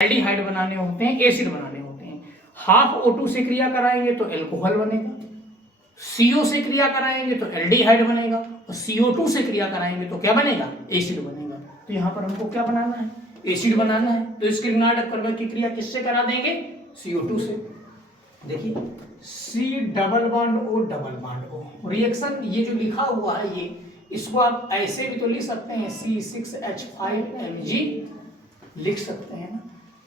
Aldehyde बनाने होते हैं, एसिड बनाने होते हैं। हाफ O2 से क्रिया कराएंगे तो एल्कोहल बनेगा, CO से क्रिया कराएंगे तो एल्डिहाइड बनेगा, और CO2 से क्रिया कराएंगे तो क्या बनेगा? एसिड बनेगा। तो यहाँ पर हमको क्या बनाना है? एसिड बनाना है। तो इस किरणोत्सर्ग की क्रिया किससे करा देंगे? CO2 से। देखिए C double bond O double bond O reaction, ये जो लिखा हुआ है ये, इसको आप ऐसे भी तो लिख सकते हैं C6H5Mg लिख सकते हैं ना।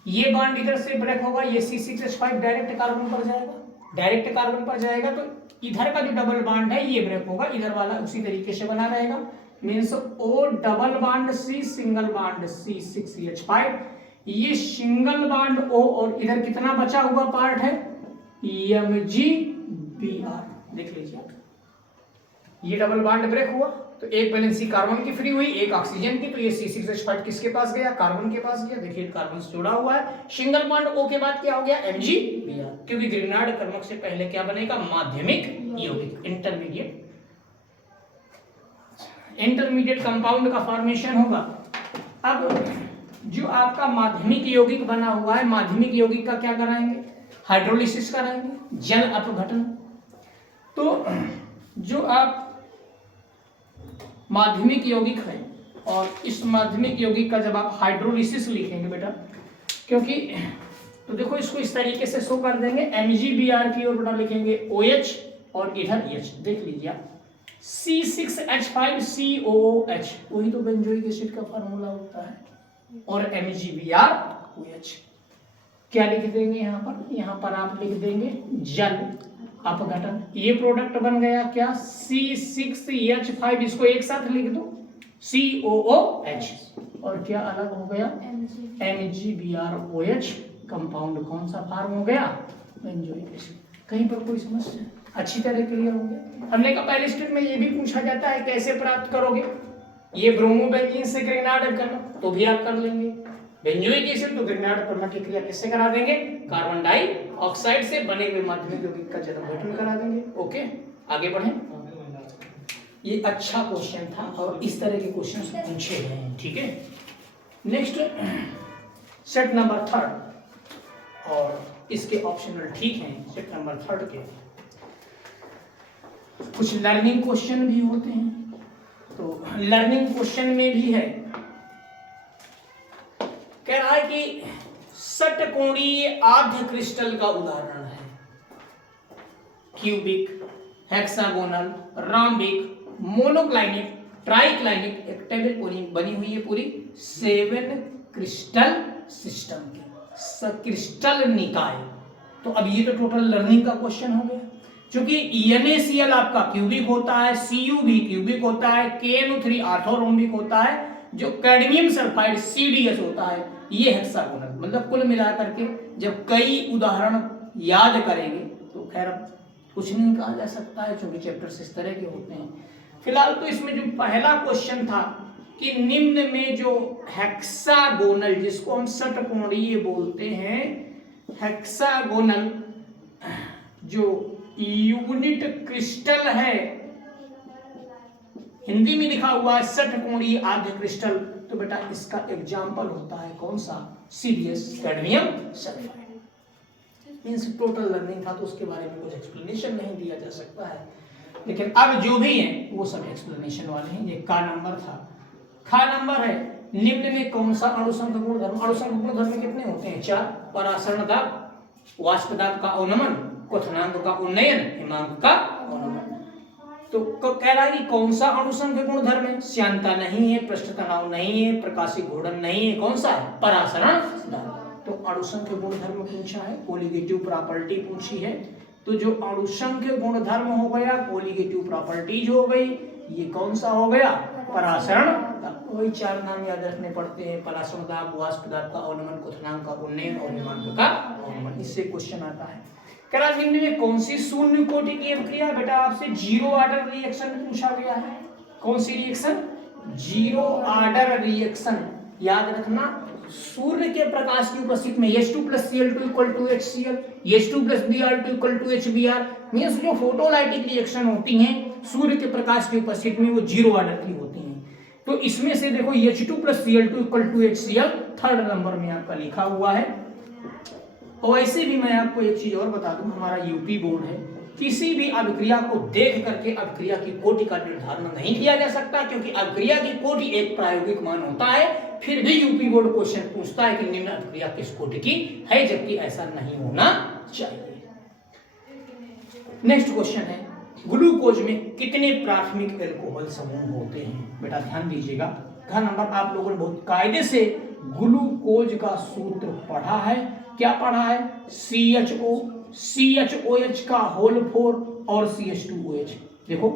ये बॉन्ड इधर से ब्रेक होगा, ये C6H5 डायरेक्ट कार्बन पर जाएगा, डायरेक्ट कार्बन पर जाएगा तो इधर का जो डबल बॉन्ड है ये ब्रेक होगा, इधर वाला उसी तरीके से बना रहेगा। Means O double bond C single bond C6H5, ये सिंगल बॉन्ड O और इधर कितना बचा हुआ पार्ट है? MgBr। देख लीजिए आप, ये डबल बॉन्ड ब्रेक हुआ तो एक वैलेंसी कार्बन की फ्री हुई, एक ऑक्सीजन की, तो ये C6H5 किसके पास गया? कार्बन के पास गया। देखिए कार्बन से जुड़ा हुआ है। सिंगल बॉन्ड O के बाद क्या हो गया? MgBr, क्योंकि ग्रिनार्ड कर्मक से पहले क्या बनेगा? माध्यमिक यौगिक, इंटरमीडिएट कंपाउंड का फॉर्मेशन होगा। अब जो आपका माध्यमिक यौगिक बना हुआ है, माध्यमिक यौगिक का क्या कराएंगे? हाइड्रोलिसिस कराएंगे, जल अपघटन। तो जो आप माध्यमिक यौगिक है और इस माध्यमिक यौगिक का जब आप हाइड्रोलिसिस लिखेंगे बेटा, क्योंकि तो देखो इसको इस तरीके से शो कर देंगे, MgBr की ओर बेटा लिखेंगे OH और इधर H। देख लीजिए आप, C6H5COOH वही तो बेंजोइक एसिड का फार्मूला होता है, और MgBr OH। क्या लिख देंगे यहाँ पर? यहाँ पर आप लिख देंगे जल अपघटन। ये प्रोडक्ट बन गया क्या? C6H5, इसको एक साथ लिख दो COOH, और क्या अलग हो गया? MgBrOH। कंपाउंड कौन सा फॉर्म हो गया? Benzoic acid. कहीं पर कोई समस्या? अच्छी तरह क्लियर हो गया। हमने कहा पहले स्टेप में ये भी पूछा जाता है कैसे प्राप्त करोगे, ये ब्रोमो बेंजीन से ग्रिनार्ड करना तो भी आप कर लेंगे, बेंजोइक एसिड तो ग्रिनार्ड करना की क्रिया किससे करा देंगे? कार्बन डाइऑक्साइड से बने हुए माध्यमिक यौगिक का जल अपघटन करा देंगे। ओके, आगे बढ़ें। ये अच्छा क्वेश्चन था और इस तरह के क्वेश्चन पूछे गए हैं, ठीक है। नेक्स्ट सेट नंबर 3, और इसके ऑप्शनल ठीक हैं। सेट नंबर 3 के कुछ लर्निंग क्वेश्चन भी होते हैं, तो लर्निंग क्वेश्चन में भी है, कह रहा है कि षटकोणीय आध्य क्रिस्टल का उदाहरण है क्यूबिक, हेक्सागोनल, राम्बिक, मोनोक्लाइनिक, ट्राइक्लाइनिक। एक टेबल बनी हुई है पूरी 7 क्रिस्टल सिस्टम की, क्रिस्टल निकाय। तो अब ये तो टोटल लर्निंग का क्वेश्चन हो गया, क्योंकि NaCl आपका क्यूबिक होता है, Cu भी क्यूबिक होता है, KNO3 ऑर्थोरोम्बिक होता है, जो कैडमियम सल्फाइड CDS होता है ये हेक्सागोनल। मतलब कुल मिलाकर के जब कई उदाहरण याद करेंगे तो खैर कुछ नहीं कहा जा सकता है, क्योंकि चैप्टर्स इस तरह के होते हैं। फिलहाल तो इसमें जो पहला क्वेश्चन था कि निम्न में जो हेक्सागोनल, जिसको हम षटकोणीय बोलते हैं, हेक्सागोनल जो यूनिट क्रिस्टल है, हिंदी में लिखा हुआ है षटकोणीय आध्य क्रिस्टल, तो बेटा इसका एग्जाम्पल होता है कौन सा? CDS, cadmium sulphide. Means total learning था तो उसके बारे में कुछ एक्सप्लेनेशन नहीं दिया जा सकता है, लेकिन अब जो भी है वो सब एक्सप्लेनेशन वाले हैं। ये का नंबर था। खा नंबर है, निम्न में कौन सा अणुसंघ गुणधर्म? अणुसंघ गुणधर्म कितने होते हैं? 4। परासरण दाब, वाष्प दाब का अवनमन, क्वथनांक का उन्नयन, हिमांक का अवनमन। तो कह रहा है कि कौन सा अणुसंघ गुणधर्म है? श्यानता नहीं है, पृष्ठ तनाव नहीं है, प्रकाशिक घूर्णन नहीं है, कौन सा है? परासरण दाब। तो अणुसंघ गुणधर्म पूछा है, कोलिगेटिव प्रॉपर्टी पूछी है, तो जो अणुसंघ गुणधर्म हो गया, कोलिगेटिव प्रॉपर्टीज हो गई, ये कौन सा हो गया? परासरण दाब। वही 4 नाम याद रखने पड़ते हैं, परासरण दाब, वाष्प दाब का अवनमन, क्वथनांक का उन्नयन और हिमांक का अवनमन। इससे क्वेश्चन आता है। कह निम्न में कौन सी शून्य कोटि की अभिक्रिया? बेटा आपसे 0 ऑर्डर रिएक्शन पूछा गया है। कौन सी रिएक्शन? 0 order reaction. याद रखना, सूर्य के प्रकाश की उपस्थिति में H2+Cl2 = HCl, H2+Br2 = HBr। Means जो फोटोलाइटिक रिएक्शन होती हैं सूर्य के प्रकाश की उपस्थिति में वो 0 ऑर्डर की होती हैं। तो इसमें से देखो H2+Cl2 equal to HCl third number में आपका लिखा हुआ है। और वैसे भी मैं आपको एक चीज और बता दूं, हमारा यूपी बोर्ड है, किसी भी अभिक्रिया को देख करके अभिक्रिया की कोटि का निर्धारण नहीं किया जा सकता, क्योंकि अभिक्रिया की कोटि एक प्रायोगिक मान होता है। फिर भी यूपी बोर्ड क्वेश्चन पूछता है कि निम्न अभिक्रिया किस कोटि की है, जबकि ऐसा नहीं होना चाहिए। नेक्स्ट क्वेश्चन है, ग्लूकोज में कितने प्राथमिक एल्कोहल समूह होते हैं? बेटा ध्यान दीजिएगा, घ नंबर आप लोगों ने बहुत कायदे से ग्लूकोज का सूत्र पढ़ा है। क्या पढ़ा है? CHO, CHOH का होल 4 और CH2OH। देखो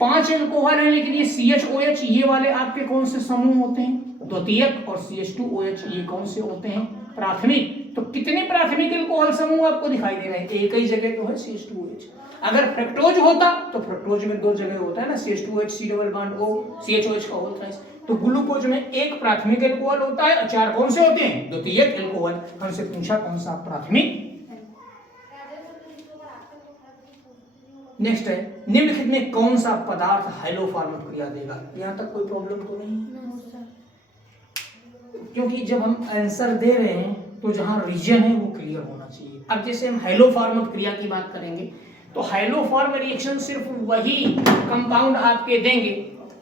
5 एल्कोहल है, लेकिन ये CHOH ये वाले आपके कौन से समूह होते हैं? द्वितीयक। और CH2OH ये कौन से होते हैं? प्राथमिक। तो कितने प्राथमिक एल्कोहल समूह आपको दिखाई दे रहे हैं? एक ही जगह तो है CH2OH। अगर फ्रक्टोज होता तो फ्रक्टोज में 2 जगह होता है ना, CH2OH C double bond O, CHOH का होल थ्राइस। तो ग्लूकोज में एक प्राथमिक एल्कोहल होता है और 4 कौन से होते हैं? द्वितीयक एल्कोहल। हमसे पूछा कौन सा प्राथमिक। नेक्स्ट है, निम्नलिखित में कौन सा पदार्थ हाइलोफॉर्म क्रिया देगा? यहां तक कोई प्रॉब्लम तो नहीं? क्योंकि जब हम आंसर दे रहे हैं तो जहां रीजन है वो क्लियर होना चाहिए। अब जैसे हम हाइलोफॉर्म क्रिया की बात करेंगे तो हाइलोफॉर्म रिएक्शन सिर्फ वही कंपाउंड आपके देंगे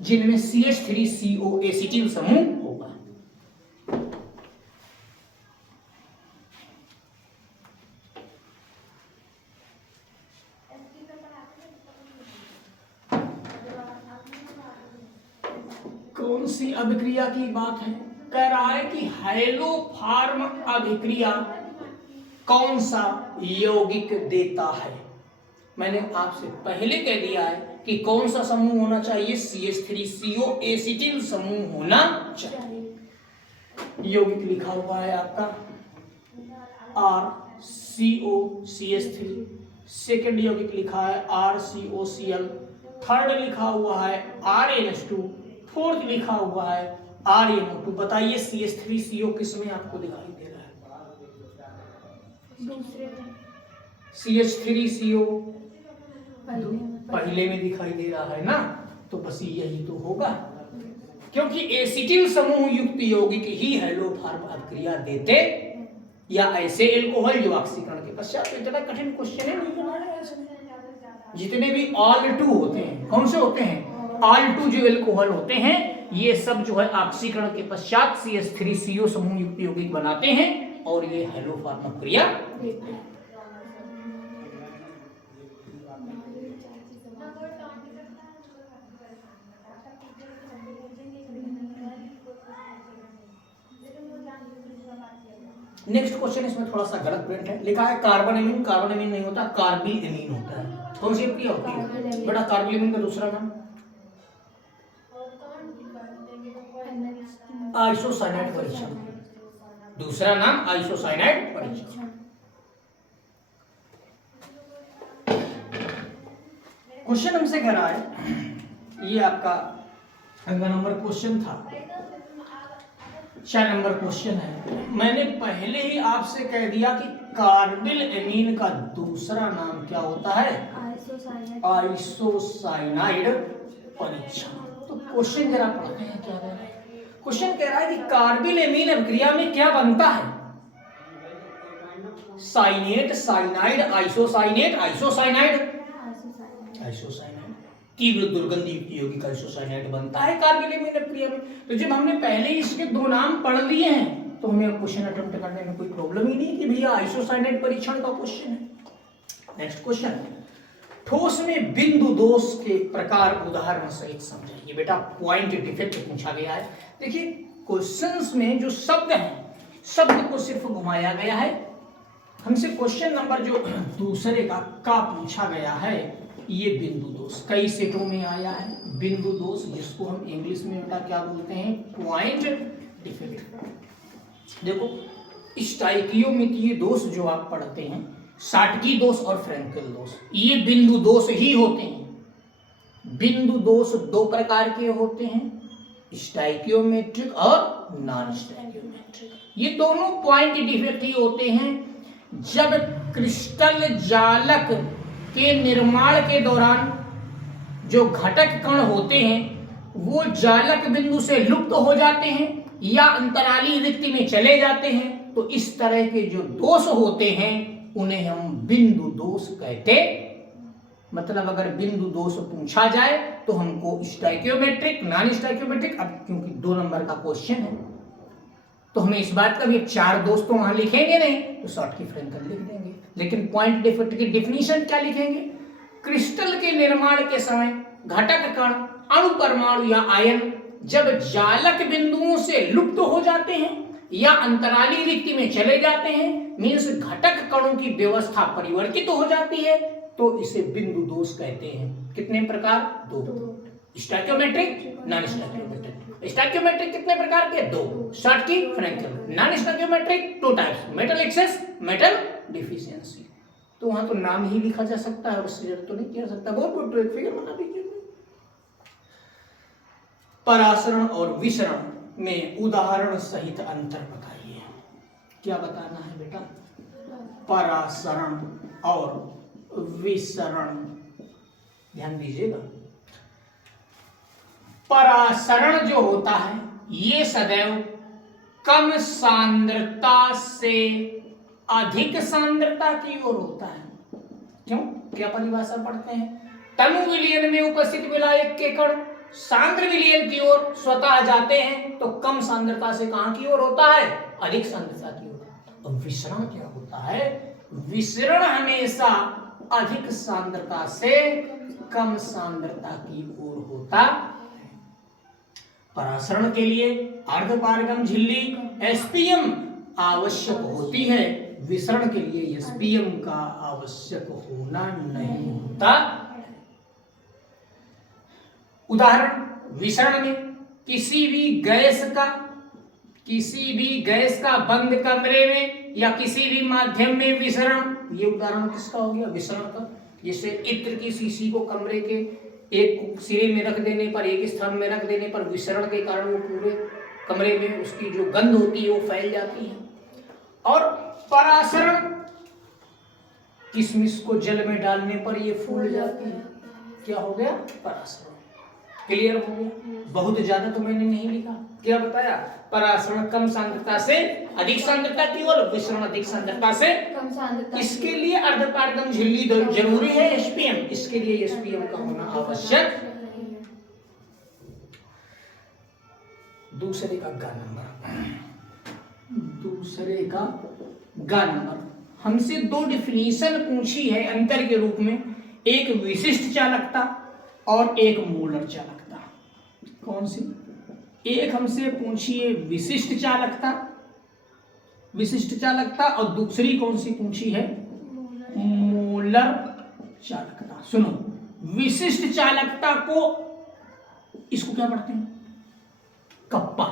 जिनमें CH3CO एसिटिल समूह होगा। कौन सी अभिक्रिया की बात है? कह रहा है कि हाइलोफॉर्म अभिक्रिया कौन सा यौगिक देता है? मैंने आपसे पहले कह दिया है कि कौन सा समूह होना चाहिए? CH3CO एसिटिल समूह होना चाहिए। यौगिक लिखा हुआ है आपका RCOCH3, सेकेंड यौगिक लिखा है RCOCl, थर्ड लिखा हुआ है RNH2, फोर्थ लिखा हुआ है RNO2। बताइए CH3CO किस में आपको दिखाई दे रहा है? दूसरे में। CH3CO पहले में दिखाई दे रहा है ना, तो बस यही तो होगा, क्योंकि एसिटिल समूह युक्त यौगिक ही हाइलोफॉर्म अभिक्रिया देते या ऐसे एल्कोहल जो ऑक्सीकरण के पश्चात। इतना कठिन क्वेश्चन है नहीं बनाया इसमें। जितने भी ऑल2 होते हैं, कौन से होते हैं? ऑल2 जो एल्कोहल होते हैं ये सब जो है ऑक्सीकरण के पश्चात CH3CO समूह युक्त यौगिक बनाते हैं और ये हाइलोफॉर्म अभिक्रिया देते हैं। नेक्स्ट क्वेश्चन इसमें थोड़ा सा गलत प्रिंट है, लिखा है कार्बोनेमिन। कार्बोनेमिन नहीं होता, कार्बिलेमिन होता है। कौन सी क्रिया होती है बेटा? कार्बिलेमिन का दूसरा नाम आइसोसाइनाइड परीक्षण, दूसरा नाम आइसोसाइनाइड परीक्षण। क्वेश्चन हमसे कह रहा है, ये आपका अगला नंबर क्वेश्चन था, 4 नंबर क्वेश्चन है। मैंने पहले ही आपसे कह दिया कि कार्बिलेमिन का दूसरा नाम क्या होता है? आइसोसाइनाइड परीक्षण। तो क्वेश्चन जरा पढ़ते हैं क्या कह रहा है। क्वेश्चन कह रहा है कि कार्बिलेमिन अभिक्रिया में क्या बनता है? Cyanate, cyanide, isocyanate, isocyanide, isocyanide. तीव्र दुर्गंध युक्त यौगिक आइसोसाइनाइड बनता है कार्बिलेमिन अभिक्रिया में। तो जब हमने पहले ही इसके 2 नाम पढ़ लिए हैं तो हमें क्वेश्चन अटेम्प्ट करने में कोई प्रॉब्लम ही नहीं कि भैया आइसोसाइनाइड परीक्षण का क्वेश्चन है। नेक्स्ट क्वेश्चन, ठोस में बिंदु दोष के प्रकार उदाहरण सहित समझाइए। बेटा पॉइंट डिफेक्ट पूछा गया है। देखिए क्वेश्चंस में जो शब्द हैं, शब्द को सिर्फ घुमाया गया है। हमसे क्वेश्चन नंबर जो दूसरे का पूछा गया है, ये बिंदु दोष कई सेटों में आया है। बिंदु दोष जिसको हम इंग्लिश में बेटा क्या बोलते हैं? Point defect. देखो स्टाइकियोमेट्री दोष जो आप पढ़ते हैं, शाटकी दोष और फ्रेंकेल दोष, ये बिंदु दोष ही होते हैं। बिंदु दोष 2 प्रकार के होते हैं, स्टाइकियोमेट्रिक और नॉन स्टाइकियोमेट्रिक। ये दोनों पॉइंट डिफेक्ट ही होते हैं जब क्रिस्टल जालक के निर्माण के दौरान जो घटक कण होते हैं वो जालक बिंदु से लुप्त हो जाते हैं या अंतराली रिक्ति में चले जाते हैं, तो इस तरह के जो दोष होते हैं उन्हें हम बिंदु दोष कहते। मतलब अगर बिंदु दोष पूछा जाए तो हमको स्टोइकियोमेट्रिक, नॉन स्टोइकियोमेट्रिक, अब क्योंकि 2 नंबर का क्वेश्चन है तो हमें इस बात का भी 4 दोष तो वहां लिखेंगे नहीं, तो शॉर्ट की फ्रेम कर लिख देंगे, लेकिन पॉइंट डिफेक्ट की डिफिनीशन क्या लिखेंगे? क्रिस्टल के निर्माण के समय घटक कण, अणु, परमाणु या आयन जब जालक बिंदुओं से लुप्त हो जाते हैं या अंतराली रिक्ति में चले जाते हैं, मीन्स घटक कणों की व्यवस्था परिवर्तित हो जाती है, तो इसे बिंदु दोष कहते हैं। कितने प्रकार? 2। Stoichiometric, non stoichiometric. स्टोइकियोमेट्रिक कितने प्रकार के? 2। Schottky Frenkel. Non stoichiometric 2 types, metal excess, metal deficiency. तो वहां तो नाम ही लिखा जा सकता है और उससे तो नहीं किया सकता। बहुत एक फिगर बना दीजिए। परासरण और विसरण में उदाहरण सहित अंतर बताइए। क्या बताना है बेटा? परासरण और विसरण, ध्यान दीजिएगा। परासरण जो होता है ये सदैव कम सांद्रता से अधिक सांद्रता की ओर होता है। क्यों? क्या परिभाषा पढ़ते हैं? तनु विलयन में उपस्थित विलायक के कण सांद्र विलयन की ओर स्वतः जाते हैं, तो कम सांद्रता से कहां की ओर होता है? अधिक सांद्रता की ओर। अब विसरण क्या होता है? विसरण हमेशा अधिक सांद्रता से कम सांद्रता की ओर होता है। परासरण के लिए अर्धपारगम झिल्ली एसपीएम आवश्यक होती है, विसरण के लिए एसपीएम का आवश्यक होना नहीं होता। उदाहरण, विसरण में किसी भी गैस का बंद कमरे में या किसी भी माध्यम में विसरण। ये उदाहरण किसका हो गया? विसरण का। जैसे इत्र की शीशी को कमरे के एक सिरे में रख देने पर, एक स्थान में रख देने पर विसरण के कारण वो पूरे कमरे में उसकी जो गंध होती है वो फैल जाती है। और परासरण, किशमिश को जल में डालने पर ये फूल जाती है। क्या हो गया? परासरण। क्लियर हो गया? बहुत ज्यादा तो मैंने नहीं लिखा। क्या बताया? परासरण कम सांद्रता से अधिक सांद्रता की ओर, विसरण अधिक सांद्रता से कम सांद्रता। इसके लिए अर्धपारगम झिल्ली जरूरी है, एसपीएम। इसके लिए एसपीएम का होना आवश्यक। दूसरे का गा नंबर हमसे 2 डिफिनीशन पूछी है अंतर के रूप में, एक विशिष्ट चालकता और एक मोलर चालकता। कौन सी? एक हमसे पूछी है विशिष्ट चालकता और दूसरी कौन सी पूछी है? मोलर चालकता। सुनो, विशिष्ट चालकता को, इसको क्या पढ़ते हैं? कप्पा।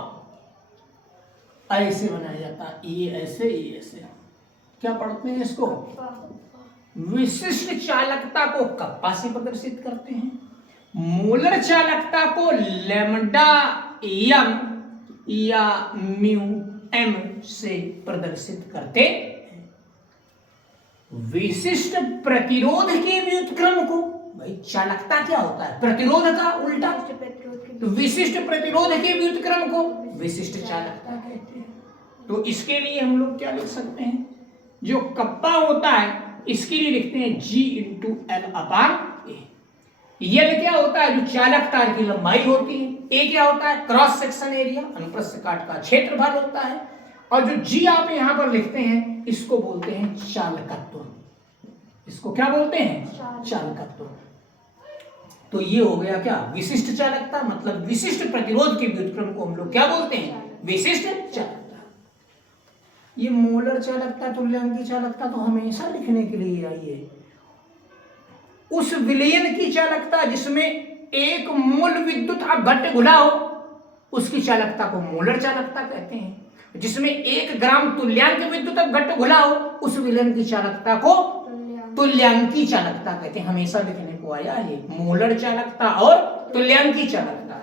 ऐसे बनाया जाता है, ये ऐसे, ये ऐसे। क्या पढ़ते हैं इसको? विशिष्ट चालकता को कप्पा से प्रदर्शित करते हैं, मोलर चालकता को लैम्डा एम या म्यू एम से प्रदर्शित करते हैं। विशिष्ट प्रतिरोध के व्युत्क्रम को, भाई चालकता क्या होता है? प्रतिरोध का उल्टा। तो विशिष्ट प्रतिरोध के व्युत्क्रम को विशिष्ट चालकता कहते हैं। तो इसके लिए हम लोग क्या लिख सकते हैं? जो कप्पा होता है इसके लिए लिखते हैं G/L/A। यल क्या होता है? जो चालक तार की लंबाई होती है। ए क्या होता है? क्रॉस सेक्शन एरिया, अनुप्रस्थ काट का क्षेत्रफल होता है। और जो जी आप यहां पर लिखते हैं इसको बोलते हैं चालकत्व। इसको क्या बोलते हैं? चालकत्व। तो ये हो गया क्या? विशिष्ट चालकता। मतलब विशिष्ट प्रतिरोध के व्युत्क्रम को हम लोग क्या बोलते हैं? विशिष्ट चालकता। ये मोलर चालकता, तुल्यांकी चालकता तो हमेशा लिखने के लिए आई है। उस विलयन की चालकता जिसमें 1 मोल विद्युत घट घुला हो, उसकी चालकता को मोलर चालकता कहते हैं। जिसमें 1 ग्राम तुल्यांक विद्युत घट घुला हो, उस विलयन की चालकता को तुल्यांकी चालकता कहते हैं। हमेशा लिखने को आया है मोलर चालकता और तुल्यांकी चालकता।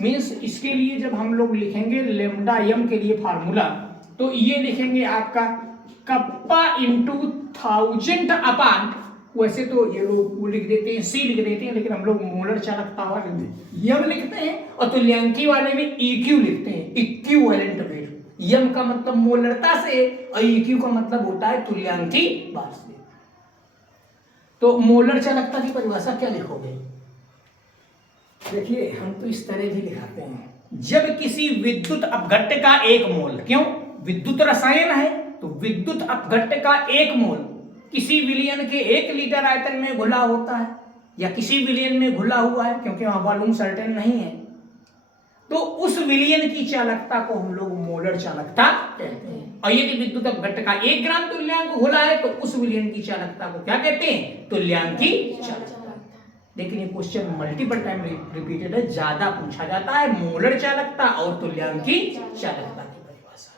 मीन्स इसके लिए जब हम लोग लिखेंगे लैम्डा एम के लिए फार्मूला, तो ये लिखेंगे आपका कप्पा × 1000 अपान वैसे तो ये लोग वो लिख देते हैं, सी लिख देते हैं, लेकिन हम लोग मोलर चालकता वाले यम लिखते हैं और तुल्यांकी वाले में EQ लिखते हैं, इक्विवेलेंट वेट। यम का मतलब मोलरता से और EQ का मतलब होता है तुल्यांकी भार से। तो मोलर चालकता की परिभाषा क्या लिखोगे? देखिए हम तो इस तरह भी लिखाते हैं, जब किसी विद्युत अपघट्य का एक मोल, क्यों, विद्युत रसायन है तो विद्युत अपघट्य का एक मोल किसी विलयन के 1 लीटर आयतन में घुला होता है या किसी विलयन में घुला हुआ है, क्योंकि वहां वॉल्यूम सर्टेन नहीं है, तो उस विलयन की चालकता को हम लोग मोलर चालकता कहते हैं। और यदि विद्युत अपघट्य का 1 ग्राम तुल्यांक घुला है तो उस विलयन की चालकता को क्या कहते हैं? तुल्यांकी चालकता। लेकिन ये क्वेश्चन मल्टीपल टाइम रिपीटेड है, ज्यादा पूछा जाता है मोलर चालकता और तुल्यांकी चालकता की परिभाषा।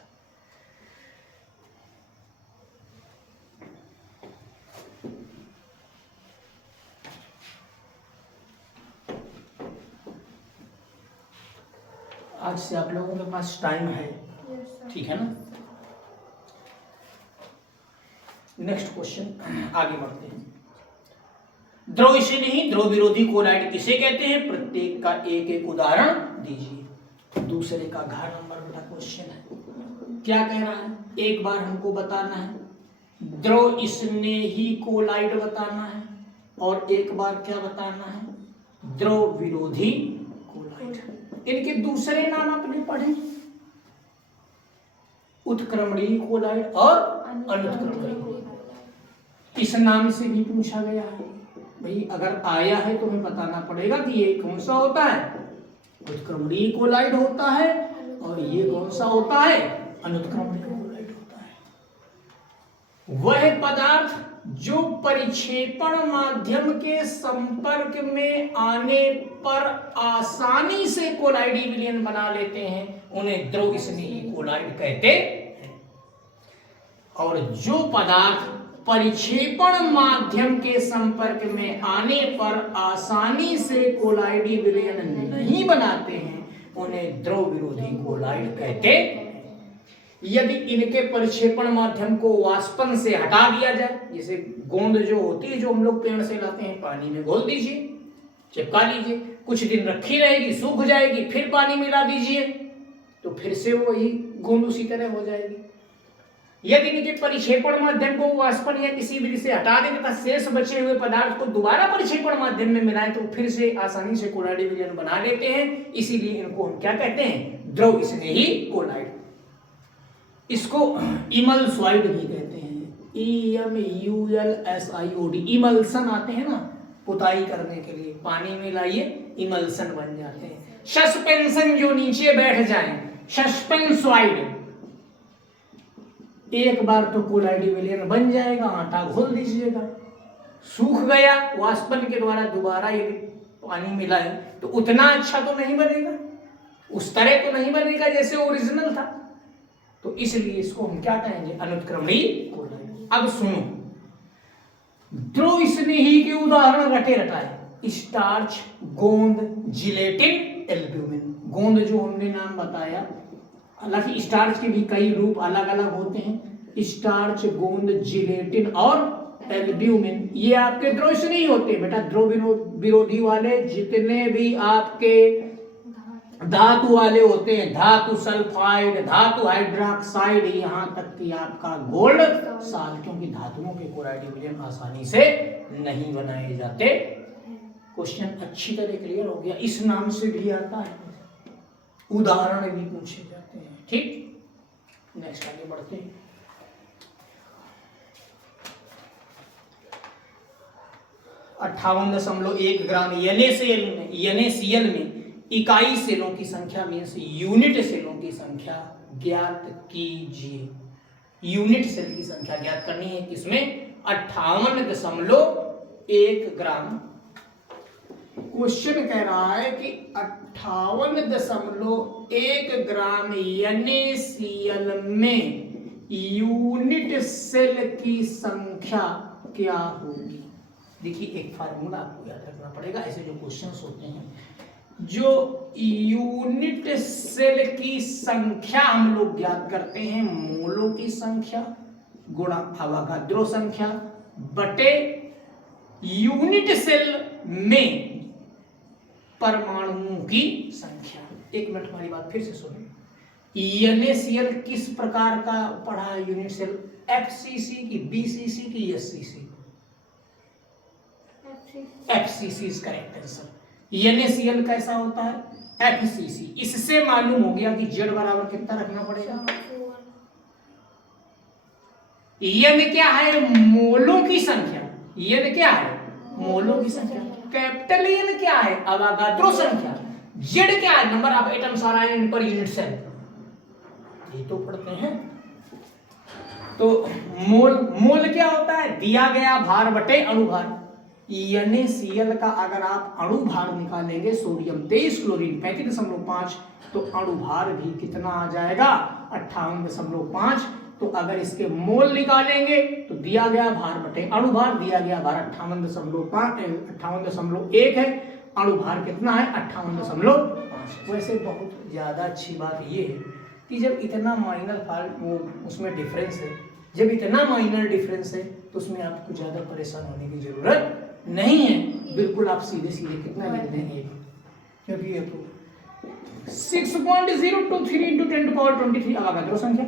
आज से आप लोगों के पास टाइम है, ठीक है ना? नेक्स्ट क्वेश्चन आगे बढ़ते हैं। द्रव नहीं, द्रव विरोधी कोलाइड किसे कहते हैं? प्रत्येक का एक एक उदाहरण दीजिए। दूसरे का घ नंबर वाला क्वेश्चन है। क्या कह रहा है? एक बार हमको बताना है द्रव स्नेही कोलाइड बताना है, और एक बार क्या बताना है? द्रव विरोधी कोलाइड। इनके दूसरे नाम आपने पढ़े, उत्क्रमणीय कोलाइड और अनुत्क्रमणीय कोलाइड। इस नाम से भी पूछा गया है भाई, अगर आया है तो हमें बताना पड़ेगा कि ये कौन सा होता है? उत्क्रमणीय कोलाइड होता है, और ये कौन सा होता है? अनुत्क्रमणीय कोलाइड होता है। वह पदार्थ जो परिक्षेपण माध्यम के संपर्क में आने पर आसानी से कोलाइडी विलयन बना लेते हैं, उन्हें द्रव स्नेही कोलाइड कहते हैं। और जो पदार्थ परिक्षेपण माध्यम के संपर्क में आने पर आसानी से कोलाइडी विलयन नहीं बनाते हैं, उन्हें द्रव विरोधी कोलाइड कहते हैं। यदि इनके परिक्षेपण माध्यम को वाष्पन से हटा दिया जाए, जैसे गोंद जो होती है जो हम लोग पेड़ से लाते हैं, पानी में घोल दीजिए, चिपका लीजिए, कुछ दिन रखी रहेगी, सूख जाएगी, फिर पानी मिला दीजिए, तो फिर से वही गोंद उसी तरह हो जाएगी। यदि इनके परिक्षेपण माध्यम को वाष्पन या किसी विधि से हटा दें तथा शेष बचे हुए पदार्थ को दोबारा परिक्षेपण माध्यम में मिलाएं तो फिर से आसानी से कोलाइडी विलयन बना लेते हैं, इसीलिए इनको हम क्या कहते हैं? द्रव स्नेही कोलाइड। इसको इमल्सॉइड भी कहते हैं, EMULSIOD। इमल्सन आते हैं ना पुताई करने के लिए, पानी में लाइए इमल्सन बन जाते हैं। सस्पेंशन जो नीचे बैठ जाए, सस्पेंसॉइड। एक बार तो कोलाइडी विलयन बन जाएगा, आटा घोल दीजिएगा, सूख गया, वाष्पन के द्वारा दोबारा यदि पानी मिलाए तो उतना अच्छा तो नहीं बनेगा, उस तरह तो नहीं बनेगा जैसे ओरिजिनल था, तो इसलिए इसको हम क्या कहेंगे? अनुत्क्रमणीय कोलाइड। अब सुनो, द्रव स्नेही के उदाहरण रटे रटाए। स्टार्च, गोंद, जिलेटिन, एल्ब्यूमिन। गोंद जो हमने नाम बताया, हालांकि स्टार्च के भी कई रूप अलग अलग होते हैं। स्टार्च, गोंद, जिलेटिन और एल्ब्यूमिन, ये आपके द्रव स्नेही होते हैं बेटा। द्रव विरोधी वाले जितने भी आपके धातु वाले होते हैं, धातु सल्फाइड, धातु हाइड्रोक्साइड, यहां तक कि आपका गोल्ड साल, क्योंकि धातुओं के कोलाइडी विलयन आसानी से नहीं बनाए जाते। क्वेश्चन अच्छी तरह क्लियर हो गया। इस नाम से भी आता है, उदाहरण भी पूछे जाते हैं, ठीक। नेक्स्ट आगे बढ़ते हैं। $58.1 ग्राम NaCl में इकाई सेलों की संख्या मीन्स यूनिट सेलों की संख्या ज्ञात कीजिए। यूनिट सेल की संख्या ज्ञात करनी है किसमें? 58.1 ग्राम। क्वेश्चन कह रहा है कि 58.1 ग्राम NaCl में यूनिट सेल की संख्या क्या होगी? देखिए एक फार्मूला आपको याद रखना पड़ेगा, ऐसे जो क्वेश्चंस होते हैं, जो यूनिट सेल की संख्या हम लोग ज्ञात करते हैं, मोलों की संख्या गुणा अवोगाद्रो संख्या बटे यूनिट सेल में परमाणुओं की संख्या। एक मिनट हमारी बात फिर से सुनिए। NaCl किस प्रकार का पढ़ा है यूनिट सेल? FCC की, BCC की, SCC? FCC is correct answer. NaCl कैसा होता है? FCC। इससे मालूम हो गया कि Z बराबर कितना रखना पड़ेगा। N क्या है? मोलों की संख्या। N क्या है? मोलों की संख्या। कैपिटल N क्या है? अवागाद्रो संख्या। Z क्या है? Number of atoms or ion per unit cell. ये तो पढ़ते हैं। तो मोल क्या होता है? दिया गया भार बटे अणुभार। NaCl का अगर आप अणुभार निकालेंगे सोडियम 23, क्लोरीन 35.5, तो अणुभार भी कितना आ जाएगा? 58.5। तो अगर इसके मोल निकालेंगे तो दिया गया भार बटे अणुभार, दिया गया भार 58.1 है, अणुभार कितना है? 58.5। वैसे बहुत ज्यादा अच्छी बात ये है कि जब इतना माइनर फॉल्ट वो उसमें डिफरेंस है, जब इतना माइनर डिफरेंस है तो उसमें आपको ज्यादा परेशान होने की जरूरत नहीं है। बिल्कुल आप सीधे सीधे कितना लिख देंगे, क्योंकि ये तो 6.023 × 10⁻23 अवागाद्रो संख्या,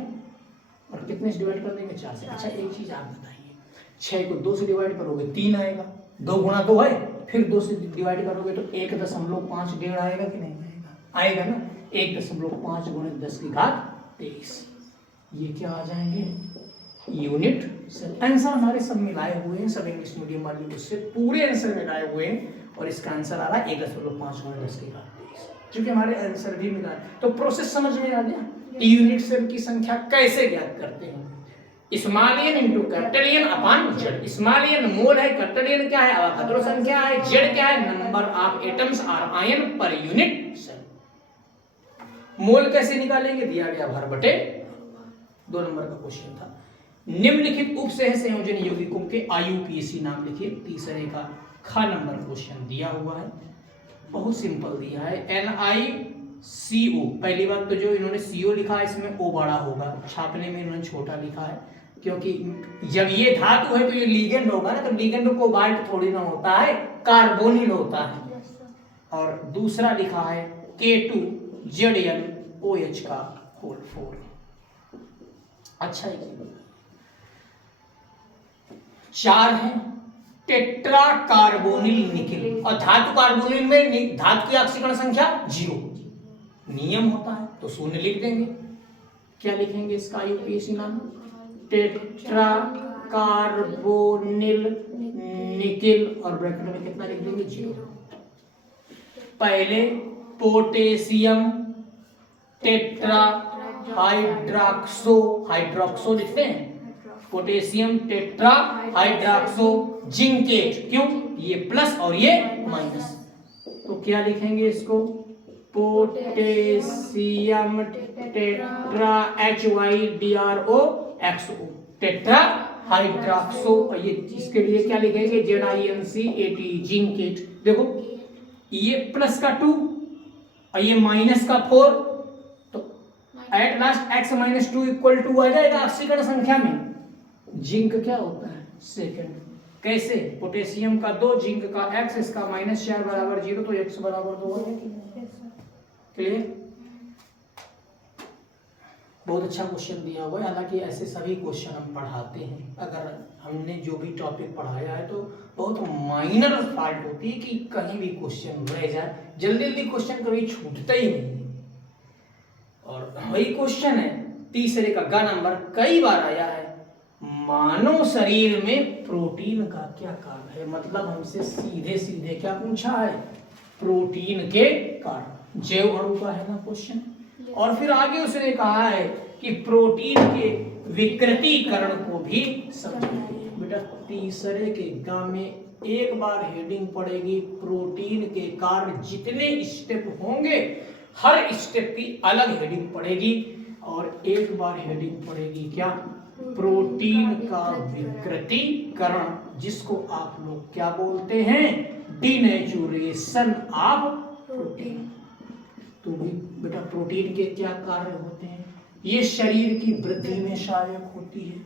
और कितने से डिवाइड कर देंगे? 4 से। अच्छा एक चीज आप बताइए, 6 को 2 से डिवाइड करोगे 3 आएगा, 2 गुणा 2 है, फिर 2 से डिवाइड करोगे तो 1.5 आएगा कि नहीं आएगा? आएगा ना। 1.5 × 10⁻23 ये क्या आ जाएंगे? Unit cell. आंसर हमारे सब मिलाए हुए हैं, सब इंग्लिश मीडियम वाले उससे पूरे आंसर मिलाए हुए हैं, और इसका आंसर आ रहा है 1.5 × 10⁻23, क्योंकि हमारे आंसर भी मिलाए। तो प्रोसेस समझ में आ गया? यूनिट सेल की संख्या कैसे ज्ञात करते हैं? Small n into capital N upon Z। Small n मोल है, कैपिटल N क्या है? अवागाद्रो संख्या है, Z क्या है? Number of atoms or ion per unit cell. Mole कैसे निकालेंगे? दिया गया भार बटे 2 नंबर का क्वेश्चन था। निम्नलिखित उपसह संयोजन यौगिकों के IUPAC नाम लिखिए। तीसरे का ख नंबर क्वेश्चन दिया हुआ है, बहुत सिंपल दिया है। NiCO। पहली बात तो जो इन्होंने CO लिखा है इसमें O बड़ा होगा, छापने में इन्होंने छोटा लिखा है, क्योंकि जब ये धातु है तो ये लिगेंड होगा ना, तो लिगेंड कोबाल्ट थोड़ी ना होता है, कार्बोनिल होता है। और दूसरा लिखा है K2ZnOH का होल 4। अच्छा है। 4 है टेट्रा कार्बोनिल निकेल, और धातु कार्बोनिल में धातु की ऑक्सीकरण संख्या 0, नियम होता है तो 0 लिख देंगे। क्या लिखेंगे इसका IUPAC नाम? टेट्रा कार्बोनिल निकेल, और ब्रैकेट में कितना लिख देंगे? 0। पहले पोटेशियम टेट्रा हाइड्रोक्सो लिखते हैं, पोटेशियम टेट्रा हाइड्रोक्सो जिंकेट। क्यों? ये प्लस और ये माइनस, तो क्या लिखेंगे इसको? Potassium tetra HYDROXO tetra hydroxo. ये इसके लिए क्या लिखेंगे? ZINCAT zincate. देखो ये प्लस का 2 और ये माइनस का 4, तो एट लास्ट x - 2 = 2 आ जाएगा ऑक्सीकरण संख्या में। जिंक क्या होता है? सेकंड। कैसे? पोटेशियम का 2, जिंक का x, इसका -4 बराबर 0, तो x बराबर 2 हो गया। क्लियर? बहुत अच्छा क्वेश्चन दिया हुआ है। हालांकि ऐसे सभी क्वेश्चन हम पढ़ाते हैं, अगर हमने जो भी टॉपिक पढ़ाया है तो बहुत माइनर फॉल्ट होती है कि कहीं भी क्वेश्चन रह जाए, जल्दी जल्दी क्वेश्चन कभी छूटता ही नहीं। और वही क्वेश्चन है तीसरे का ग नंबर, कई बार आया है, मानव शरीर में प्रोटीन का क्या कार्य है? मतलब हमसे सीधे सीधे क्या पूछा है? प्रोटीन के कार्य। जैव अणु का है ना क्वेश्चन। और फिर आगे उसने कहा है कि प्रोटीन के विकृतीकरण को भी समझाइए। बेटा तीसरे के ग में एक बार हेडिंग पड़ेगी, प्रोटीन के कार्य जितने स्टेप होंगे हर स्टेप की अलग हेडिंग पड़ेगी, और एक बार हेडिंग पड़ेगी क्या? प्रोटीन का विकृतीकरण, जिसको आप लोग क्या बोलते हैं? Denaturation of protein. तो भी बेटा प्रोटीन के क्या कार्य होते हैं? ये शरीर की वृद्धि में सहायक होती है,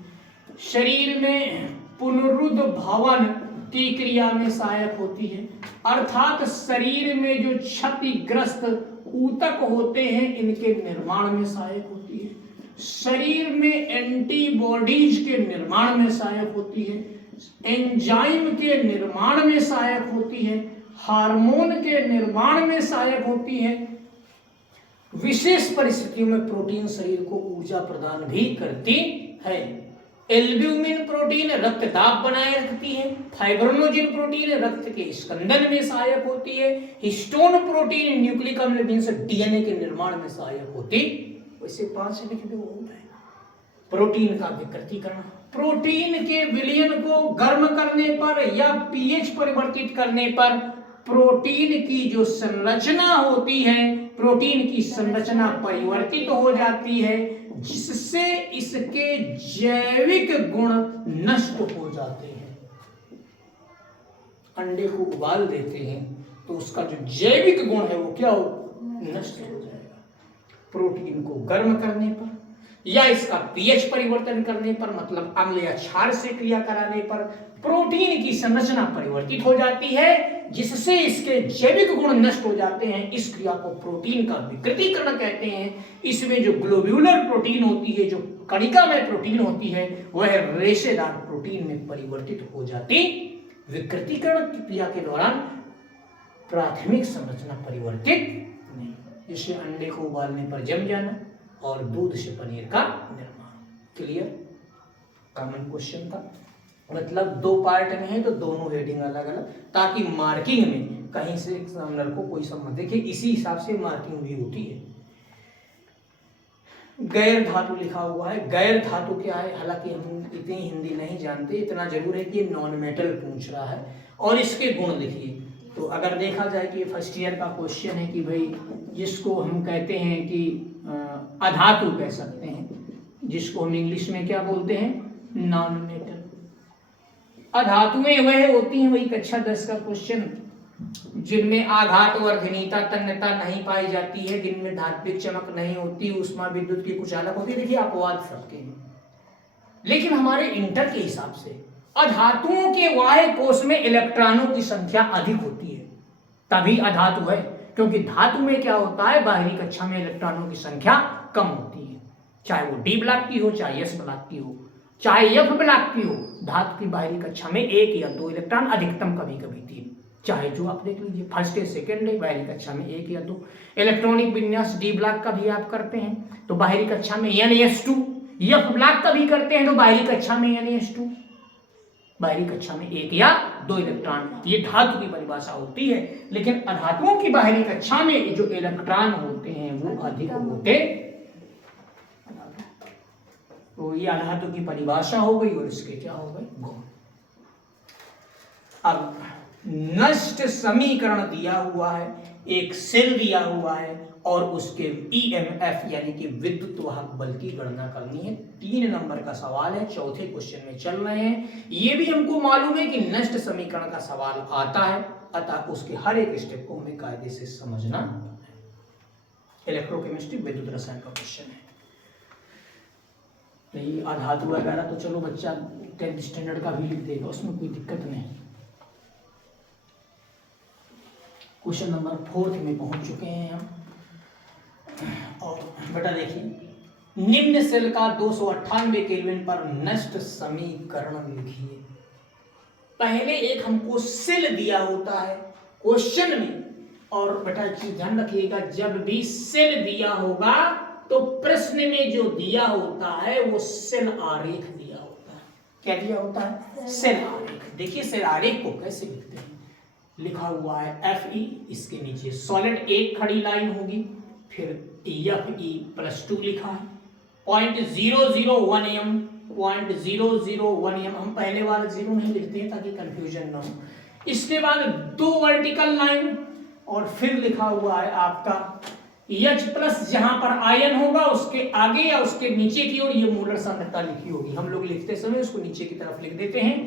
शरीर में पुनरुद्भवन की क्रिया में सहायक होती है, अर्थात शरीर में जो क्षतिग्रस्त ऊतक होते हैं इनके निर्माण में सहायक होती है, शरीर में एंटीबॉडीज के निर्माण में सहायक होती है, एंजाइम के निर्माण में सहायक होती है, हार्मोन के निर्माण में सहायक होती है, विशेष परिस्थितियों में प्रोटीन शरीर को ऊर्जा प्रदान भी करती है। एल्ब्यूमिन प्रोटीन रक्त दाब बनाए रखती है, फाइब्रोनोजिन प्रोटीन रक्त के स्कंदन में सहायक होती है, हिस्टोन प्रोटीन न्यूक्लिक अम्ल मींस डीएनए के निर्माण में सहायक होती। वैसे 5 लिख दो। प्रोटीन का विकृतीकरण, प्रोटीन के विलयन को गर्म करने पर या पीएच परिवर्तित करने पर प्रोटीन की जो संरचना होती है, प्रोटीन की संरचना परिवर्तित हो जाती है, जिससे इसके जैविक गुण नष्ट हो जाते हैं। अंडे को उबाल देते हैं तो उसका जो जैविक गुण है वो क्या हो, नष्ट हो जाएगा। प्रोटीन को गर्म करने पर या इसका पीएच परिवर्तन करने पर, मतलब अम्ल या क्षार से क्रिया कराने पर प्रोटीन की संरचना परिवर्तित हो जाती है, जिससे इसके जैविक गुण नष्ट हो जाते हैं। इस क्रिया को प्रोटीन का विकृतीकरण कहते हैं। इसमें जो ग्लोब्यूलर प्रोटीन होती है, जो कणिका में प्रोटीन होती है, वह रेशेदार प्रोटीन में परिवर्तित हो जाती। विकृतीकरण की क्रिया के दौरान प्राथमिक संरचना परिवर्तित नहीं, जिससे अंडे को उबालने पर जम जाना और दूध से पनीर का निर्माण। क्लियर? कॉमन क्वेश्चन था, मतलब 2 पार्ट में है तो दोनों हेडिंग अलग अलग, ताकि मार्किंग में कहीं से एग्जामिनर को कोई समझ देखिए, इसी हिसाब से मार्किंग भी होती है। गैर धातु लिखा हुआ है। गैर धातु क्या है? हालांकि हम इतनी हिंदी नहीं जानते, इतना जरूर है कि ये नॉन मेटल पूछ रहा है और इसके गुण लिखिए। तो अगर देखा जाए कि फर्स्ट ईयर का क्वेश्चन है कि भाई जिसको हम कहते हैं कि अधातु कह सकते हैं, जिसको हम इंग्लिश में क्या बोलते हैं, नॉन मेटल। अधातुएं वह होती हैं, वही कक्षा 10 का क्वेश्चन, जिनमें आघात वर्धनीयता तन्यता नहीं पाई जाती है, जिनमें धात्विक चमक नहीं होती, ऊष्मा विद्युत की कुछ अलग होती है। देखिए अपवाद सबके हैं, लेकिन हमारे इंटर के हिसाब से अधातुओं के बाह्य कोश में इलेक्ट्रॉनों की संख्या अधिक होती है, तभी अधातु है। क्योंकि धातु में क्या होता है, बाहरी कक्षा में इलेक्ट्रॉनों की संख्या कम होती है, चाहे वो डी ब्लॉक की हो, चाहे एस ब्लॉक की हो, चाहे एफ ब्लॉक की हो। धातु की बाहरी कक्षा में 1 या 2 इलेक्ट्रॉन, अधिकतम कभी कभी 3, चाहे जो आप देख लीजिए, फर्स्ट या सेकेंड है, बाहरी कक्षा में 1 या 2। इलेक्ट्रॉनिक विन्यास डी ब्लॉक का भी आप करते हैं तो बाहरी कक्षा में NS2, एफ ब्लॉक का भी करते हैं तो बाहरी कक्षा में NS2, बाहरी कक्षा में 1 या 2 इलेक्ट्रॉन। ये धातु की परिभाषा होती है, लेकिन अधातुओं की बाहरी कक्षा में जो इलेक्ट्रॉन होते हैं वो अधिक होते, तो ये अधातु की परिभाषा हो गई और इसके क्या हो गए, गुण। अब नष्ट समीकरण दिया हुआ है, एक सेल दिया हुआ है और उसके EMF यानी कि विद्युत वाहक बल की गणना करनी है। 3 नंबर का सवाल है, चौथे क्वेश्चन में चल रहे हैं। ये भी हमको मालूम है कि नष्ट समीकरण का सवाल आता है, अतः उसके हर एक स्टेप को हमें कायदे से समझना है। इलेक्ट्रोकेमिस्ट्री विद्युत रसायन का क्वेश्चन है। ये अधातु वगैरह तो चलो बच्चा 10th स्टैंडर्ड का भी लिख देगा, उसमें कोई दिक्कत नहीं। क्वेश्चन नंबर 4 में पहुंच चुके हैं हम। और बेटा देखिए, निम्न सेल का 298 केल्विन पर नष्ट समीकरण लिखिए। पहले एक हमको सेल दिया होता है क्वेश्चन में, और बेटा चीज ध्यान रखिएगा, जब भी सेल दिया होगा तो प्रश्न में जो दिया होता है वो सेल आरेख दिया होता है। क्या दिया होता है? सेल आरेख। देखिए सेल आरेख को कैसे लिखते हैं, लिखा हुआ है FE, इसके नीचे सॉलिड एक खड़ी लाइन होगी, फिर FE+2 लिखा है, 0.001 m, 0.001 m। हम पहले वाला 0 नहीं लिखते हैं ताकि कंफ्यूजन ना हो। इसके बाद 2 वर्टिकल लाइन और फिर लिखा हुआ है आपका H+, जहां पर आयन होगा उसके आगे या उसके नीचे की ओर ये मोलर सांद्रता लिखी होगी। हम लोग लिखते समय उसको नीचे की तरफ लिख देते हैं।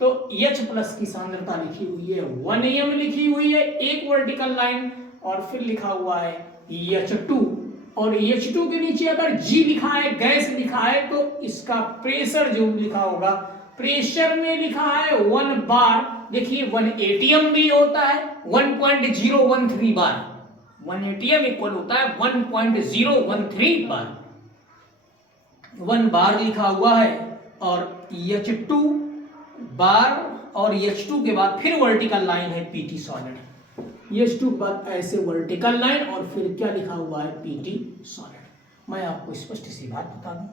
तो H+ की सांद्रता लिखी हुई है 1 m लिखी हुई है, एक वर्टिकल लाइन, और फिर लिखा हुआ है H2, और H2 के नीचे अगर G लिखा है, गैस लिखा है, तो इसका प्रेशर जो लिखा होगा प्रेशर में लिखा है 1 बार, देखिए 1 एटीएम भी होता है 1.013 बार, 1 एटीएम इक्वल होता है 1.013 बार, 1 बार लिखा हुआ है, और H2 बार, और H2 के बाद फिर वर्टिकल लाइन है PT सॉलिड, H2 के बाद ऐसे वर्टिकल लाइन और फिर क्या लिखा हुआ है PT सॉलिड। मैं आपको स्पष्ट सी बात बता दूं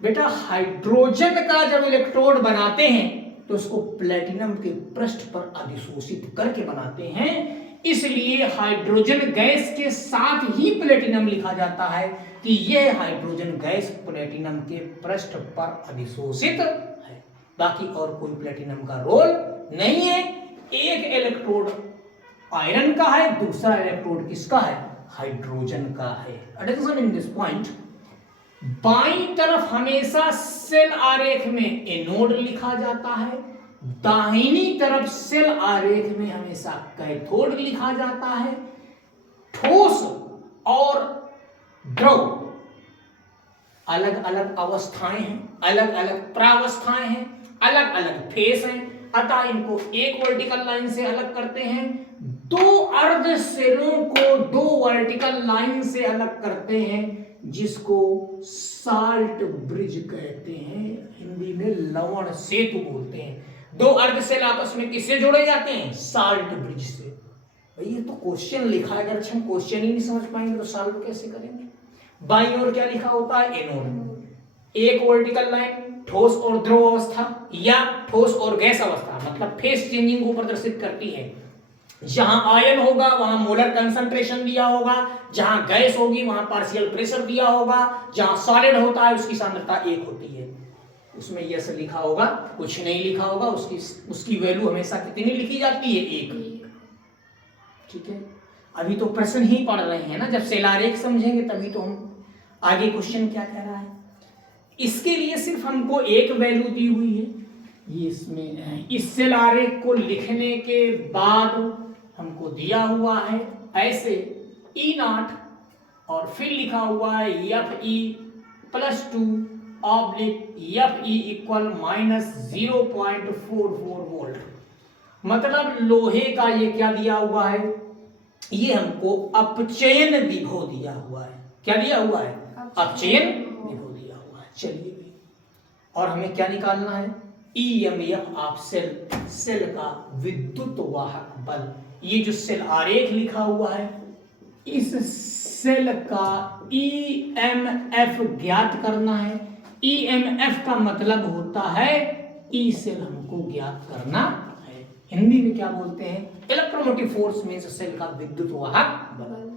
बेटा, हाइड्रोजन का जब इलेक्ट्रोड बनाते हैं तो उसको प्लेटिनम के पृष्ठ पर अधिशोषित करके बनाते हैं, इसलिए हाइड्रोजन गैस के साथ ही प्लेटिनम लिखा जाता है कि यह हाइड्रोजन गैस प्लेटिनम के पृष्ठ पर अधिशोषित है, बाकी और कोई प्लेटिनम का रोल नहीं है। एक इलेक्ट्रोड आयरन का है, दूसरा इलेक्ट्रोड किसका है, हाइड्रोजन का है। अटेंशन इन दिस पॉइंट, बाईं तरफ हमेशा सेल आरेख में एनोड लिखा जाता है, दाहिनी तरफ सेल आरेख में हमेशा कैथोड लिखा जाता है। ठोस और द्रव अलग अलग अवस्थाएं हैं, अलग अलग प्रावस्थाएं हैं, अलग अलग फेस हैं, अतः इनको एक वर्टिकल लाइन से अलग करते हैं। दो अर्ध सेलों को दो वर्टिकल लाइन से अलग करते हैं, जिसको साल्ट ब्रिज कहते हैं, हिंदी में लवण सेतु बोलते हैं। दो अर्ध सेल आपस में किससे जोड़े जाते हैं, साल्ट ब्रिज से। भाई ये तो क्वेश्चन लिखा है, अगर हम क्वेश्चन ही नहीं समझ पाएंगे तो सॉल्व कैसे करेंगे। बाईं ओर क्या लिखा होता है, एनोड, एक वर्टिकल लाइन ठोस और द्रव अवस्था या ठोस और गैस अवस्था, मतलब फेस चेंजिंग को प्रदर्शित करती है। जहां आयन होगा वहां मोलर कंसंट्रेशन दिया होगा, जहां गैस होगी वहां पार्शियल प्रेशर दिया होगा, जहां सॉलिड होता है उसकी सांद्रता 1 होती है। उसमें यस लिखा होगा, कुछ नहीं लिखा होगा, उसकी वैल्यू हमेशा कितनी लिखी जाती है, 1। ठीक है, अभी तो प्रश्न ही पढ़ रहे हैं ना, जब सेल आरेख समझेंगे तभी तो हम आगे क्वेश्चन क्या कह रहा है। इसके लिए सिर्फ हमको एक वैल्यू दी हुई है, ये इसमें इस सेल आरेख को लिखने के बाद हमको दिया हुआ है ऐसे E0 और फिर लिखा हुआ है Fe+2 Fe इक्वल -0.44 वोल्ट। मतलब लोहे का ये क्या दिया हुआ है, ये हमको अपचयन विभव दिया हुआ है। क्या दिया हुआ है, अपचयन विभव दिया हुआ है। चलिए, और हमें क्या निकालना है, EMF ऑफ सेल का विद्युत वाहक बल। ये जो सेल आरेख लिखा हुआ है, इस सेल का EMF ज्ञात करना है। EMF का मतलब होता है E सेल हमको ज्ञात करना है। हिंदी में क्या बोलते हैं, इलेक्ट्रोमोटिव फोर्स मींस सेल का विद्युत वाहक बल।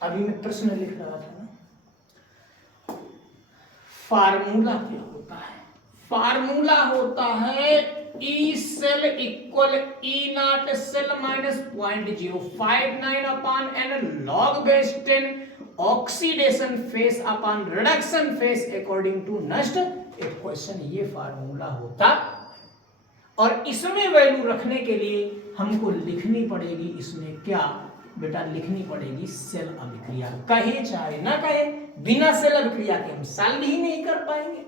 अभी मैं प्रश्न लिख रहा था ना, फार्मूला क्या होता है, फार्मूला होता है E cell equal E0 cell minus 0.059 upon n log base 10 oxidation phase upon reduction phase according to Nernst equation. ये फार्मूला होता, और इसमें वैल्यू रखने के लिए हमको लिखनी पड़ेगी, इसमें क्या बेटा लिखनी पड़ेगी, सेल अभिक्रिया। कहे चाहे ना कहे, बिना सेल अभिक्रिया के हम सॉल्व ही नहीं कर पाएंगे।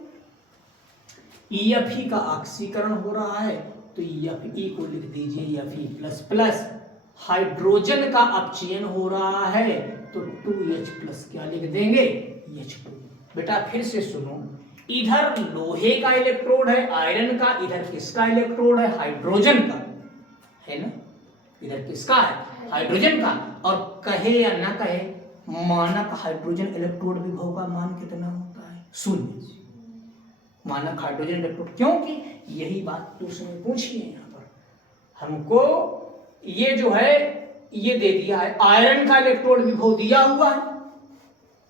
Fe का ऑक्सीकरण हो रहा है तो Fe को लिख दीजिए Fe++। हाइड्रोजन का अपचयन हो रहा है तो 2H+ क्या लिख देंगे, H2। बेटा फिर से सुनो, इधर लोहे का इलेक्ट्रोड है आयरन का, इधर किसका इलेक्ट्रोड है, हाइड्रोजन का है ना, इधर किसका है, हाइड्रोजन का। और कहे या ना कहे, मानक हाइड्रोजन इलेक्ट्रोड विभव का मान कितना होता है, 0। मानक हाइड्रोजन इलेक्ट्रोड, क्योंकि यही बात तो उसने पूछी है। यहाँ पर हमको ये जो है ये दे दिया है, आयरन का इलेक्ट्रोड विभव दिया हुआ है,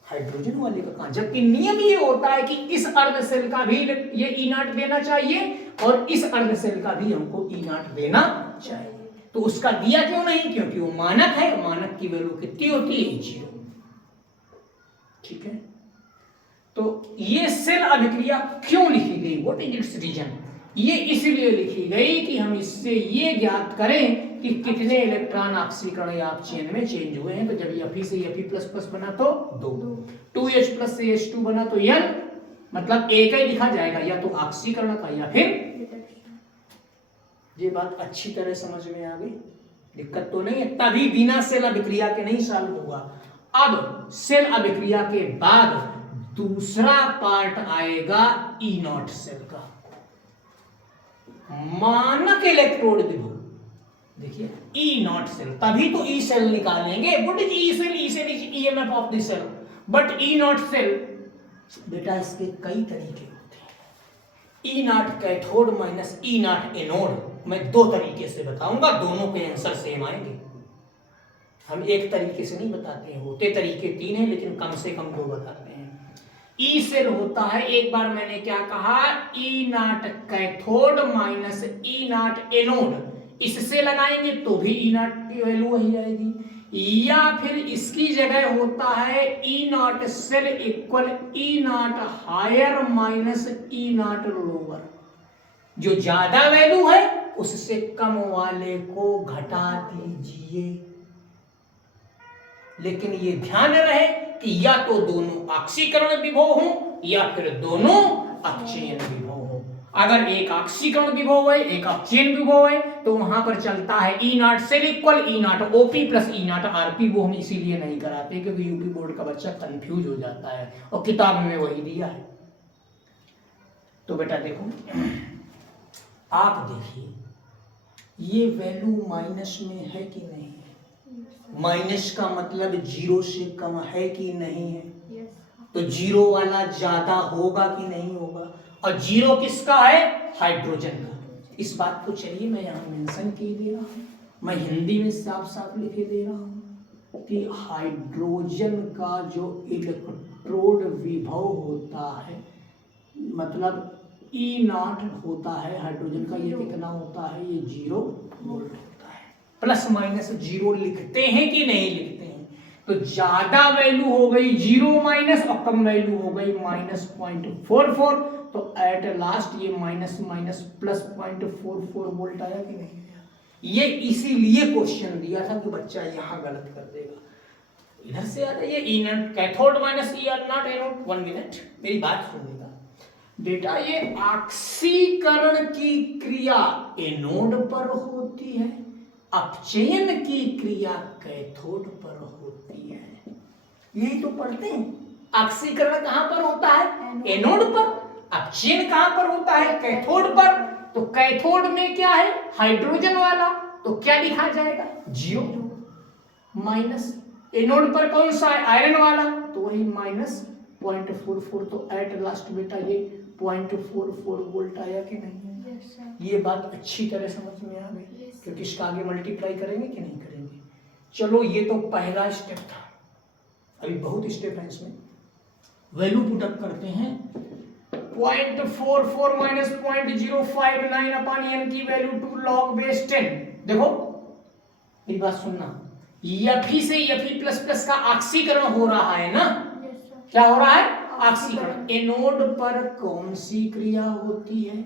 हाइड्रोजन वाले का कहां, जबकि नियम ये होता है कि इस अर्ध सेल का भी ये E0 देना चाहिए और इस अर्ध सेल का भी हमको E0 देना चाहिए। तो उसका दिया क्यों नहीं, क्योंकि वो मानक है, मानक की वैल्यू कितनी होती है, 0। ठीक है, तो ये सेल अभिक्रिया क्यों लिखी गई, व्हाट इज इट्स रीजन। ये इसलिए लिखी गई कि हम इससे ये ज्ञात करें कि कितने इलेक्ट्रॉन ऑक्सीकरण या अपचयन में चेंज हुए हैं। तो जब Fe से Fe++ बना तो 2, 2H+ से H2 बना तो N मतलब एक ही लिखा जाएगा, या तो ऑक्सीकरण का या फिर। ये बात अच्छी तरह समझ में आ गई, दिक्कत तो नहीं है। तभी बिना सेल अभिक्रिया के नहीं सॉल्व होगा। अब सेल अभिक्रिया के बाद दूसरा पार्ट आएगा ई नॉट सेल का, मानक इलेक्ट्रोड विभव। देखिए ई नॉट सेल, तभी तो ई सेल निकालेंगे। What is E cell? E cell is EMF of the cell. But E not cell बेटा इसके कई तरीके होते हैं। E not cathode minus E not anode मैं दो तरीके से बताऊंगा, दोनों के आंसर सेम आएंगे। हम एक तरीके से नहीं बताते हैं, होते तरीके तीन हैं लेकिन कम से कम दो बताते हैं। ई सेल होता है, एक बार मैंने क्या कहा, E not cathode minus E not anode. इससे लगाएंगे तो भी ई नॉट की वैल्यू वही आएगी, या फिर इसकी जगह होता है E not cell equal E not higher minus E not lower. जो ज्यादा वैल्यू है उससे कम वाले को घटा दीजिए। लेकिन ये ध्यान रहे कि या तो दोनों ऑक्सीकरण विभव हो या फिर दोनों अपचयन विभव हो। अगर एक ऑक्सीकरण विभव है एक अपचयन विभव है तो वहां पर चलता है E not cell equal E not OP plus E not RP. वो हम इसीलिए नहीं कराते क्योंकि यूपी बोर्ड का बच्चा कंफ्यूज हो जाता है और किताब में वही दिया है। तो बेटा देखो, आप देखिए ये वैल्यू माइनस में है कि नहीं है? माइनस का मतलब जीरो से कम है कि नहीं है? तो जीरो वाला ज्यादा होगा कि नहीं होगा? और जीरो किसका है? हाइड्रोजन का। इस बात को चलिए मैं यहां मेंशन की दे रहा हूं, मैं हिंदी में साफ साफ लिखे दे रहा हूं कि हाइड्रोजन का जो इलेक्ट्रोड विभव होता है, मतलब ई नॉट होता है हाइड्रोजन का, ये कितना होता है? ये 0 वोल्ट होता है। प्लस माइनस 0 लिखते हैं कि नहीं लिखते हैं? तो ज्यादा वैल्यू हो गई 0 माइनस और कम वैल्यू हो गई माइनस 0.44। तो एट लास्ट ये माइनस माइनस प्लस 0.44 वोल्ट आया कि नहीं? ये इसीलिए क्वेश्चन दिया था कि बच्चा यहां गलत कर देगा। इधर से आ जाइए, E not cathode minus E not anode. 1 minute मेरी बात सुनिएगा बेटा। ये ऑक्सीकरण की क्रिया एनोड पर होती है, अपचयन की क्रिया कैथोड पर होती है। यही तो पढ़ते हैं। ऑक्सीकरण कहां पर होता है? एनोड पर। अपचयन कहां पर होता है? कैथोड पर। तो कैथोड में क्या है? हाइड्रोजन वाला। तो क्या लिखा जाएगा? 0 माइनस। एनोड पर कौन सा है? आयरन वाला। तो वही माइनस 0.44। तो एट लास्ट बेटा ये 0.44 वोल्ट आया कि नहीं? ये बात अच्छी तरह समझ में आ गई क्योंकि इसका आगे मल्टीप्लाई करेंगे कि नहीं करेंगे। चलो ये तो पहला स्टेप था, अभी बहुत स्टेप है इसमें। वैल्यू पुटअप करते हैं। 0.44 माइनस 0.059 अपॉन n की वैल्यू 2 log बेस 10। देखो मेरी बात सुनना, Fe से Fe प्लस प्लस का ऑक्सीकरण हो रहा है ना? क्या हो रहा है? ऑक्सीकरण। एनोड पर कौन सी क्रिया होती है?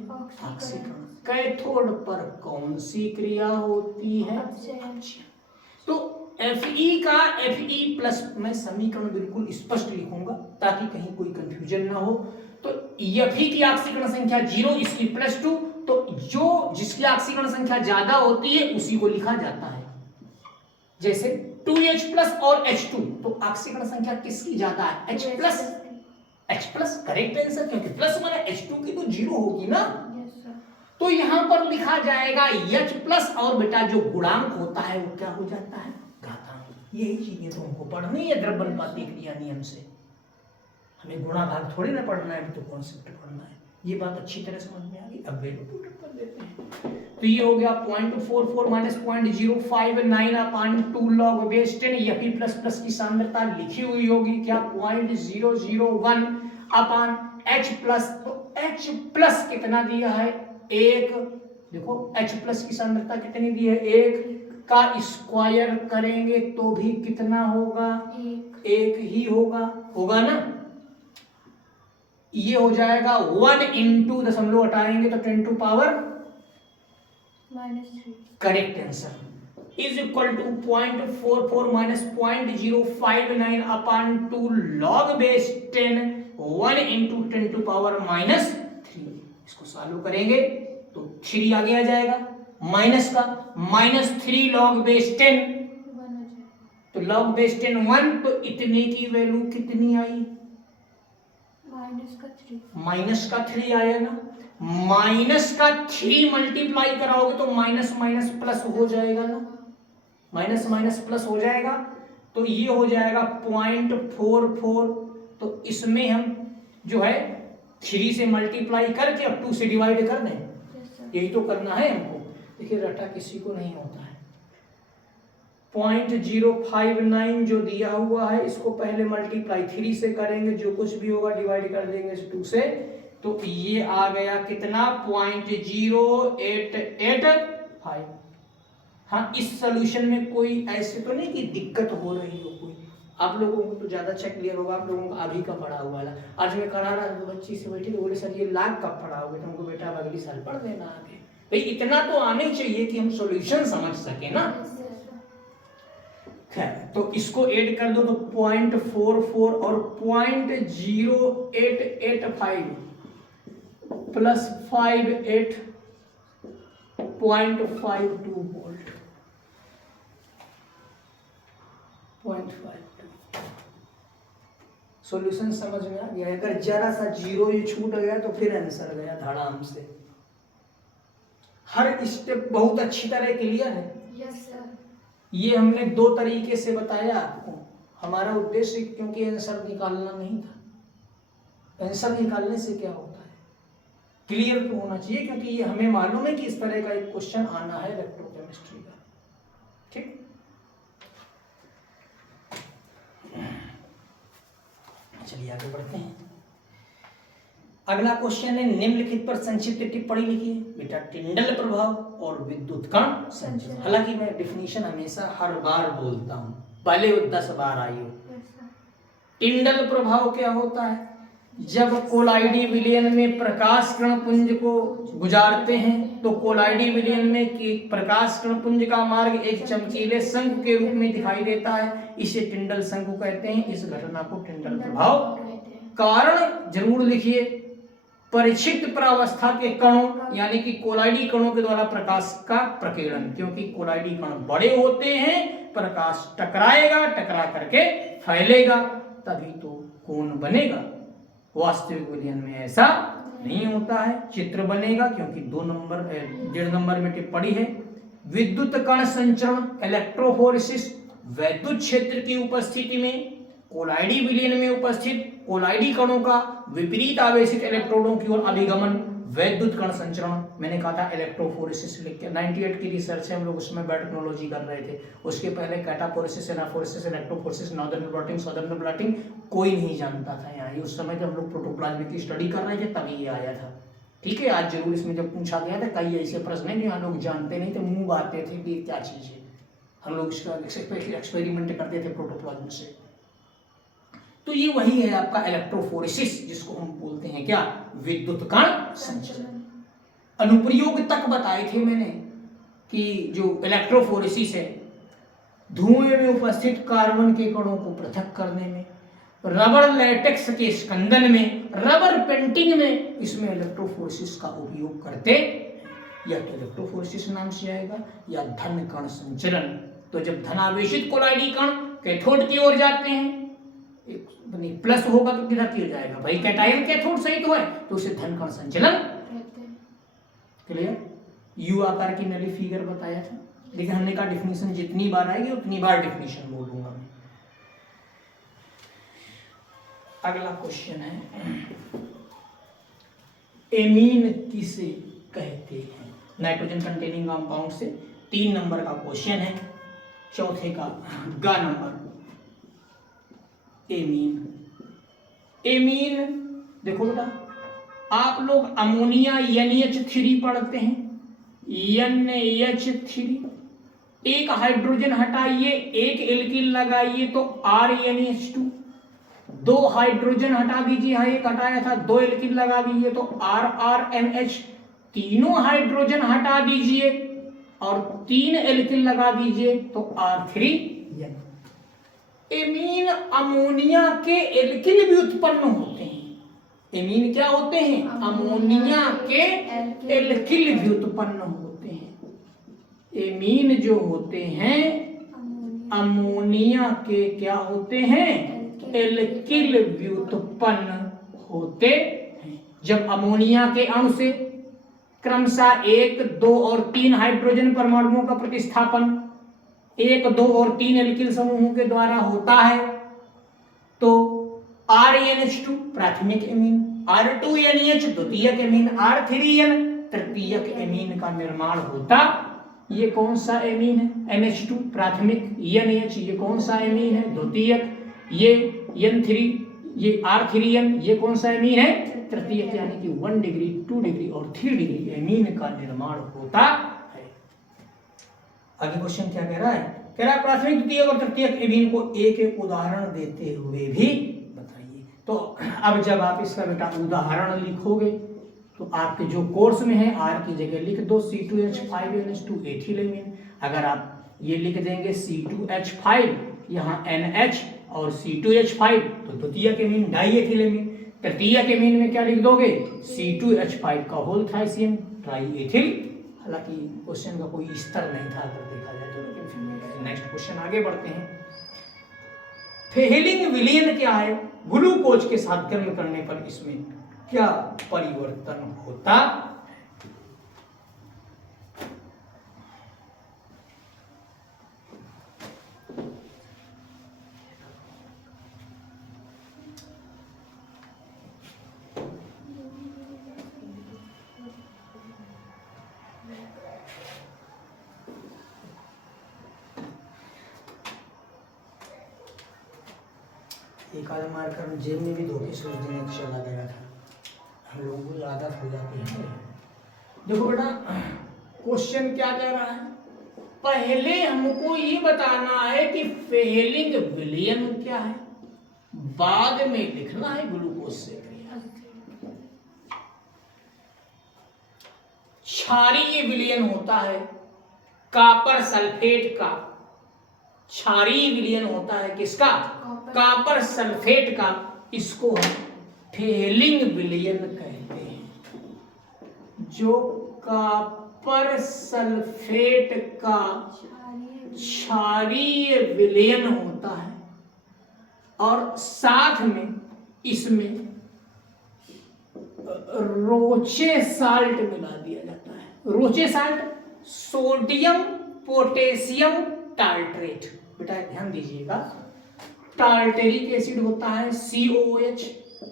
ऑक्सीकरण। कैथोड पर कौन सी क्रिया होती है? तो Fe का Fe प्लस, मैं समीकरण बिल्कुल स्पष्ट लिखूंगा ताकि कहीं कोई कंफ्यूजन ना हो। तो Fe की ऑक्सीकरण संख्या 0, इसकी +2। तो जो जिसकी ऑक्सीकरण संख्या ज्यादा होती है उसी को लिखा जाता है। जैसे 2H प्लस और H2, तो ऑक्सीकरण संख्या किसकी ज्यादा है? H plus. H plus correct answer, क्योंकि प्लस माने H2 की तो 0 होगी ना। तो यहां पर लिखा जाएगा H प्लस, और बेटा जो गुणांक होता है वो क्या हो जाता है? घातांक। यही चीजें तो हमको पढ़नी है द्रव्यनुपाती क्रिया नियम से। हमें गुणा भाग थोड़ी ना पढ़ना है, तो कॉन्सेप्ट पढ़ना है। ये बात अच्छी तरह समझ में आ गई। अब वैल्यू पुट कर देते हैं। तो ये हो गया 0.44 minus 0.059 upon 2 log base 10। Fe plus plus की सांद्रता लिखी हुई होगी क्या? 0.001 अपॉन H प्लस। तो H प्लस कितना दिया है? 1। देखो H प्लस की सांद्रता कितनी दी है? 1 का स्क्वायर करेंगे तो भी कितना होगा? 1 ही होगा ना। ये हो जाएगा 1 इंटू दशमलव हटाएंगे तो 10 to power -3। Correct answer. Is equal to 0.44 minus 0.059 upon 2 log base 10 1 into 10 to power minus 3। इसको सॉल्व करेंगे तो 3 आगे आ जाएगा, माइनस का माइनस 3 log बेस 10, तो log बेस 10 1, तो इतने की वैल्यू कितनी आई? माइनस का 3 आया ना। माइनस का 3 मल्टीप्लाई कराओगे तो माइनस माइनस प्लस हो जाएगा ना, माइनस माइनस प्लस हो जाएगा, तो ये हो जाएगा 0.44। तो इसमें हम जो है 3 से मल्टीप्लाई करके अब 2 से डिवाइड कर दें, यही तो करना है हमको। देखिए रटा किसी को नहीं होता है। 0.059 जो दिया हुआ है इसको पहले मल्टीप्लाई 3 से करेंगे, जो कुछ भी होगा डिवाइड कर देंगे इस 2 से, तो ये आ गया कितना? 0.0885। हाँ, इस सॉल्यूशन में कोई ऐसे तो नहीं कि दिक्कत हो रही हो कोई, आप लोगों को तो ज्यादा अच्छा क्लियर होगा, आप लोगों को अभी का पढ़ा हुआ है। आज मैं करा रहा था बच्ची से बैठी तो बोले सर ये लाख कब पढ़ा होगा, तुमको बेटा अगली साल पढ़ देना आगे। भाई इतना तो आने चाहिए कि हम सॉल्यूशन समझ सके ना। खैर, तो इसको ऐड कर दो तो 0.44 और 0.0885 प्लस 58.52 वोल्ट, 0.52। सॉल्यूशन समझ में आ गया? अगर जरा सा जीरो ये छूट गया तो फिर आंसर गया धड़ाम से। हर स्टेप बहुत अच्छी तरह क्लियर है? Yes sir. ये हमने 2 तरीके से बताया आपको, हमारा उद्देश्य क्योंकि आंसर निकालना नहीं था। आंसर निकालने से क्या होता है, क्लियर तो होना चाहिए, क्योंकि ये हमें मालूम है कि इस तरह का एक क्वेश्चन आना है इलेक्ट्रोकेमिस्ट्री का। ठीक, चलिए आगे बढ़ते हैं। अगला क्वेश्चन है, निम्नलिखित पर संक्षिप्त टिप्पणी लिखिए। बेटा टिंडल प्रभाव और विद्युत कण संचरण। हालांकि मैं डिफिनीशन हमेशा हर बार बोलता हूं, पहले 10 बार आई हो। टिंडल प्रभाव क्या होता है? जब कोलाइडी विलयन में प्रकाश कण पुंज को गुजारते हैं तो कोलाइडी विलयन में प्रकाश कण पुंज का मार्ग एक चमकीले शंकु के रूप में दिखाई देता है, इसे टिंडल शंकु कहते हैं। इस घटना को टिंडल प्रभाव कहते हैं। कारण जरूर लिखिए, परिक्षिप्त प्रावस्था के कणों यानी कि कोलाइडी कणों के द्वारा प्रकाश का प्रकीर्णन, क्योंकि कोलाइडी कण बड़े होते हैं, प्रकाश टकराएगा, टकरा करके फैलेगा, तभी तो कोण बनेगा। वास्तविक विलयन में ऐसा नहीं होता है, चित्र बनेगा, क्योंकि 1.5 नंबर में टिप्पणी है। विद्युत कण संचरण इलेक्ट्रोफोरेसिस, वैद्युत क्षेत्र की उपस्थिति में कोलाइडी विलयन में उपस्थित कोलाइडी कणों का विपरीत आवेशित इलेक्ट्रोडों की ओर अभिगमन, वैद्युत कण संचरण। मैंने कहा था इलेक्ट्रोफोरेसिस लिख के, 98 की रिसर्च है, हम लोग उसमें बायोटेक्नोलॉजी कर रहे थे। उसके पहले cataphoresis, anaphoresis, electrophoresis, northern blotting, southern blotting कोई नहीं जानता था यहाँ। उस समय जब हम लोग प्रोटोप्लाज्म की स्टडी कर रहे थे तभी ये आया था। ठीक है, आज जरूर इसमें जब पूछा गया था कई ऐसे प्रश्न हैं जो हम लोग जानते नहीं थे, मुंह बाते थे कि क्या चीज़ है। हम लोग इसका एक्सपेरिमेंट करते थे प्रोटोप्लाज्म से। तो ये वही है आपका इलेक्ट्रोफोरेसिस, जिसको हम बोलते हैं क्या? विद्युत कण संचलन। अनुप्रयोग तक बताए थे मैंने कि जो इलेक्ट्रोफोरेसिस है, धुएं में उपस्थित कार्बन के कणों को पृथक करने में, रबर लैटेक्स के स्कंदन में, रबर पेंटिंग में, इसमें इलेक्ट्रोफोरेसिस का उपयोग करते, या तो इलेक्ट्रोफोरेसिस नाम से आएगा या धन कण संचलन। तो जब धनावेशित कोलाइडी कण कैथोड की ओर जाते हैं, प्लस होगा तो किधर की जाएगा भाई, कैटायन कैथोड सही तो है, तो उसे धन कण संचलन। क्लियर? यू आकार की नली फिगर बताया था, लेकिन हमने कहा डिफिनीशन जितनी बार आएगी उतनी बार डिफिनीशन बोलूंगा मैं। अगला क्वेश्चन है, एमीन किसे कहते हैं? नाइट्रोजन कंटेनिंग कंपाउंड से 3 नंबर का क्वेश्चन है, चौथे का ग नंबर। एमीन, एमीन देखो बेटा, आप लोग अमोनिया NH3 पढ़ते हैं, NH3, एक हाइड्रोजन हटाइए, एक एल्किल लगाइए तो RNH2, 2 हाइड्रोजन हटा दीजिए, हाँ एक हटाया था, 2 एल्किल लगा दीजिए तो RRNH, तीनों हाइड्रोजन हटा दीजिए और 3 एल्किल लगा दीजिए तो R3N। एमीन अमोनिया के एल्किल भी उत्पन्न होते हैं। एमीन क्या होते हैं? अमोनिया के एल्किल भी उत्पन्न होते हैं। एमीन जो होते हैं अमोनिया के क्या होते हैं? एल्किल भी उत्पन्न होते हैं। जब अमोनिया के अणु से क्रमशः 1, 2 और 3 हाइड्रोजन परमाणुओं का प्रतिस्थापन 1, 2 और 3 एल्किल समूहों के द्वारा होता है तो RnH2 प्राथमिक एमीन, R2NH द्वितीयक एमीन, R3N तृतीयक एमीन का निर्माण होता। ये कौन सा एमीन है? NH2 प्राथमिक, NH ये कौन सा एमीन है? द्वितीयक, ये N3 ये R3N ये कौन सा एमीन है? तृतीयक, यानी कि 1 डिग्री 2 डिग्री और 3 डिग्री एमीन का निर्माण होता है। आगे क्वेश्चन क्या कह रहा है? कह रहा है प्राथमिक, द्वितीयक और तृतीयक एमीन को एक एक उदाहरण देते हुए भी बताइए। तो अब जब आप इसका बेटा उदाहरण लिखोगे तो आपके जो कोर्स में है R की जगह लिख दो C2H5NH2 एथिल एमीन। अगर आप ये लिख देंगे C2H5 यहाँ NH और C2H5 तो द्वितीयक एमीन डाई एथिल एमीन। तृतीयक एमीन में क्या लिख दोगे? C2H5 का होल थ्राइसियम ट्राई एथिल। हालांकि क्वेश्चन का कोई स्तर नहीं था अगर देखा जाए तो, लेकिन फिर नेक्स्ट क्वेश्चन आगे बढ़ते हैं। फेहेलिंग विलयन क्या है? ग्लूकोज के साथ गर्म करने पर इसमें क्या परिवर्तन होता? एक आध मारकर जेब में भी धोखे सोच देने चला गया था। हम लोगों को आदत हो जाती है। देखो बेटा क्वेश्चन क्या कह रहा है? पहले हमको ये बताना है कि फेहेलिंग विलयन क्या है, बाद में लिखना है ग्लूकोज से क्रिया। क्षारीय विलयन होता है कॉपर सल्फेट का। क्षारीय विलयन होता है किसका? कॉपर सल्फेट का। इसको हम फेहेलिंग विलयन कहते हैं। जो कॉपर सल्फेट का क्षारीय विलयन होता है और साथ में इसमें रोचे साल्ट मिला दिया जाता है। रोचे साल्ट सोडियम पोटेशियम टार्ट्रेट। बेटा ध्यान दीजिएगा, टार्टेरिक एसिड होता है COOH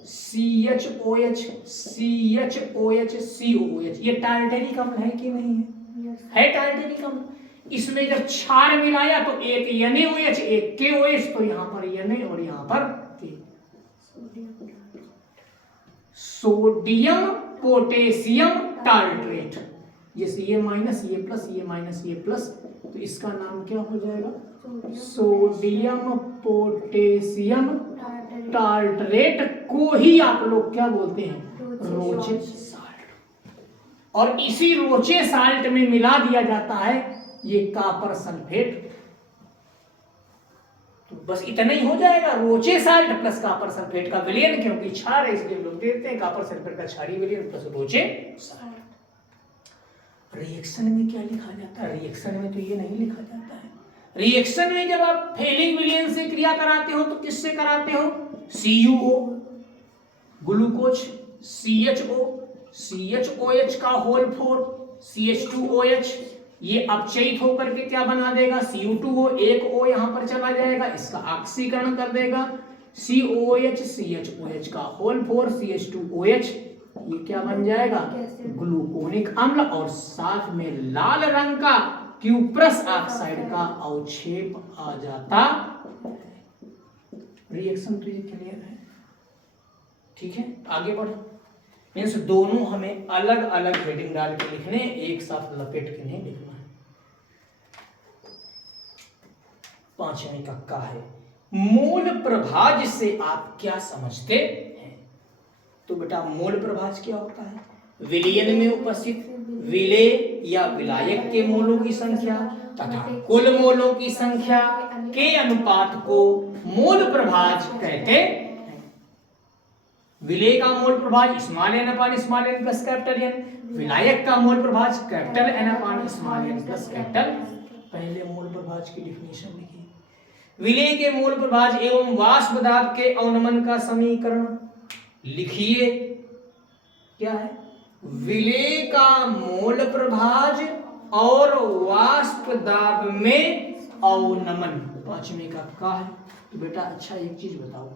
CHOH CHOH COOH। ये टार्टेरिक अम्ल है कि नहीं है? है टार्टेरिक अम्ल। इसमें जब क्षार मिलाया तो एक NaOH एक KOH, तो यहाँ पर Na और यहाँ पर K। Sodium potassium tartrate. जैसे ये माइनस ये प्लस ये माइनस ये प्लस, तो इसका नाम क्या हो जाएगा? सोडियम पोटेशियम टार्ट्रेट को ही आप लोग क्या बोलते हैं? रोचे साल्ट। और इसी रोचे साल्ट में मिला दिया जाता है ये कॉपर सल्फेट। तो बस इतना ही हो जाएगा, रोचे साल्ट प्लस कॉपर सल्फेट का विलयन, क्योंकि क्षार है इसलिए लोग देते हैं कॉपर सल्फेट का क्षारीय विलयन प्लस रोचे साल्ट। रिएक्शन में क्या लिखा जाता है? रिएक्शन में तो ये नहीं लिखा जाता है। रिएक्शन में जब आप फेहेलिंग विलयन से क्रिया कराते हो तो किससे कराते हो? CuO ग्लूकोज, CHOH का होल 4 CH2OH, ये अपचयित होकर के क्या बना देगा? Cu2O, एक O यहां पर चला जाएगा, इसका ऑक्सीकरण कर देगा। COOH CHOH का होल 4 CH2OH, ये क्या बन जाएगा? ग्लूकोनिक अम्ल। और साथ में लाल रंग का क्यूप्रस ऑक्साइड का अवक्षेप आ जाता। रिएक्शन तो ये क्लियर है, ठीक है। आगे बढ़ो। मीन्स दोनों हमें अलग अलग हेडिंग डाल के लिखने, एक साथ लपेट के नहीं लिखना है। 5वें का है मूल प्रभाज से आप क्या समझते हैं? तो बेटा मूल प्रभाज क्या होता है? विलयन में उपस्थित विलेय या विलायक के मोलों की संख्या तथा कुल मोलों की संख्या के अनुपात को मोल प्रभाज कहते हैं। विलेय का मोल प्रभाज small n upon small n plus capital N, विलायक का मोल प्रभाज capital N upon small n plus capital. पहले मोल प्रभाज की डिफिनेशन लिखिए। विलेय के मोल प्रभाज एवं वाष्प दाब के अवनमन का समीकरण लिखिए। क्या है? विलेय का मोल प्रभाज और वाष्प दाब में अवनमन। पांचवें का है। तो बेटा अच्छा एक चीज बताओ,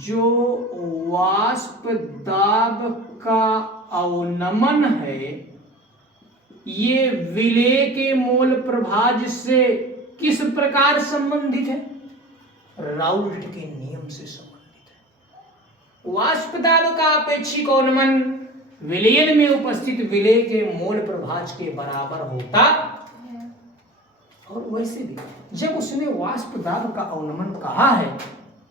जो वाष्प दाब का अवनमन है ये विलेय के मोल प्रभाज से किस प्रकार संबंधित है? राउल्ट के नियम से संबंधित है। वाष्प दाब का अपेक्षिक अवनमन विलयन में उपस्थित विलेय के मोल प्रभाज के बराबर होता है। और वैसे भी जब उसने वाष्प दाब का अवनमन कहा है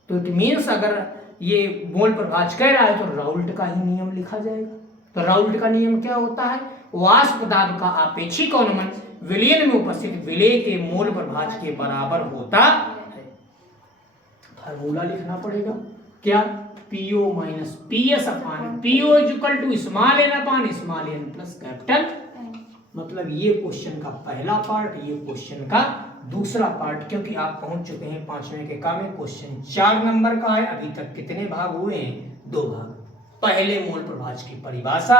तो इट मीन्स अगर ये मोल प्रभाज कह रहा है तो राउल्ट का ही नियम लिखा जाएगा। तो राउल्ट का नियम क्या होता है? वाष्प दाब का अपेक्षिक अवनमन विलयन में उपस्थित विलेय के मोल प्रभाज के बराबर होता है। फार्मूला लिखना पड़ेगा। क्या? PO minus PS upon PO is equal to small n upon small n plus capital. मतलब ये क्वेश्चन का पहला पार्ट, ये क्वेश्चन का दूसरा पार्ट, क्योंकि आप पहुंच चुके हैं पांचवें के का में। क्वेश्चन 4 नंबर का है। अभी तक कितने भाग हुए हैं? 2 भाग। पहले मोल प्रभाज की परिभाषा,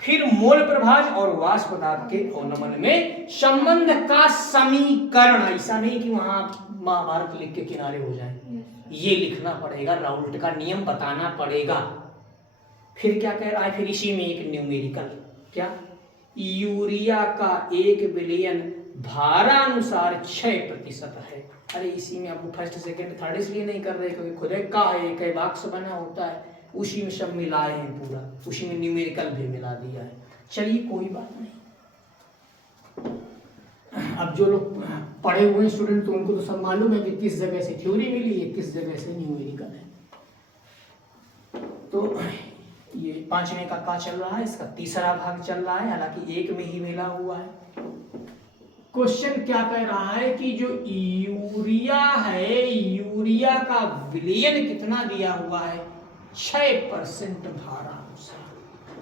फिर मोल प्रभाज और वाष्प दाब के अवनमन में संबंध का समीकरण। ऐसा नहीं कि वहां महाभारत लिख के किनारे हो जाए, ये लिखना पड़ेगा। राउल्ट का नियम बताना पड़ेगा। फिर क्या कह रहा है? फिर इसी में एक न्यूमेरिकल। क्या? यूरिया का 1 विलयन भारानुसार 6% है। अरे इसी में आप फर्स्ट सेकंड थर्ड इसलिए नहीं कर रहे क्योंकि खुद एक का है, एक बॉक्स बना होता है, उसी में सब मिलाए हैं पूरा, उसी में न्यूमेरिकल भी मिला दिया है। चलिए कोई बात नहीं। अब जो लोग पढ़े हुए स्टूडेंट तो उनको तो सब मालूम है कि किस जगह से थ्योरी मिली है, किस जगह से न्यूमेरिकल है। तो ये पांचवें का चल रहा है, इसका तीसरा भाग चल रहा है, हालांकि एक में ही मिला हुआ है। क्वेश्चन क्या कह रहा है कि जो यूरिया है, यूरिया का विलयन कितना दिया हुआ है? 6% भारानुसार,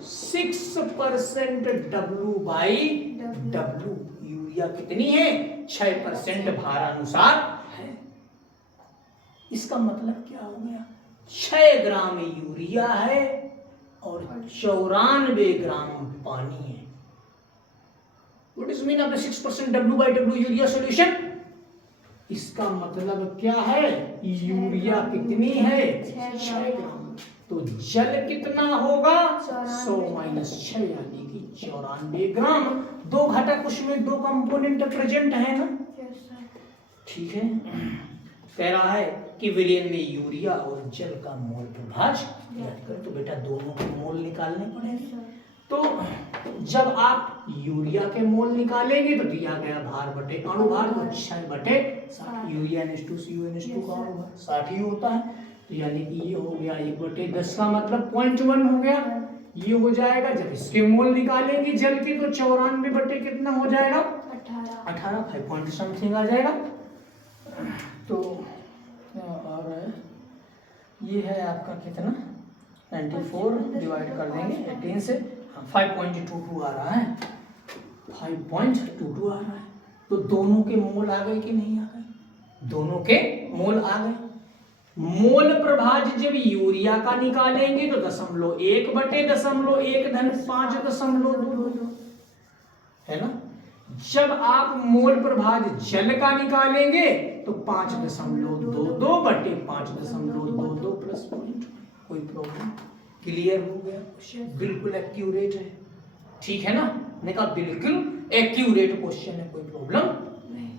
6% W/W। यूरिया कितनी है? 6% भारानुसार है। इसका मतलब क्या हो गया? 6 ग्राम यूरिया है और 94 ग्राम पानी है। What is mean of the 6% W/W urea solution? इसका मतलब क्या है? यूरिया कितनी है? 6 ग्राम। तो जल कितना होगा? 100 - 6 यानी कि 94 ग्राम। 2 घटक उसमें 2 कंपोनेंट प्रेजेंट है ना? ठीक है। कह रहा है कि विलयन में यूरिया और जल का मोल प्रभाज याद करो। तो बेटा दोनों के मोल निकालने पड़ेंगे। तो जब आप यूरिया के मोल निकालेंगे तो दिया गया भार बटे अणु भार तो 6/60। यूरिया NH2CuNH2 का अणु भार 60 ही होता है। तो यानी कि ये हो गया 1/10 का मतलब 0.1 हो गया। ये हो जाएगा। जब इसके मोल निकालेंगे जल के तो 94 बटे कितना हो जाएगा? 18 5 पॉइंट समथिंग आ जाएगा। तो और ये है आपका कितना? 94 डिवाइड कर देंगे 18 से 5.22 आ रहा है। 5.22 आ रहा है। तो दोनों के मोल आ गए कि नहीं आ गए? दोनों के मोल आ गए। मोल प्रभाज जब यूरिया का निकालेंगे तो 0.1/0.1-5.22 है ना। जब आप मोल प्रभाज जल का निकालेंगे तो 5.22/5.22 प्लस पॉइंट। कोई प्रॉब्लम? क्लियर हो गया? बिल्कुल एक्यूरेट है। ठीक है ना? मैंने कहा बिल्कुल एक्यूरेट क्वेश्चन है, कोई प्रॉब्लम नहीं।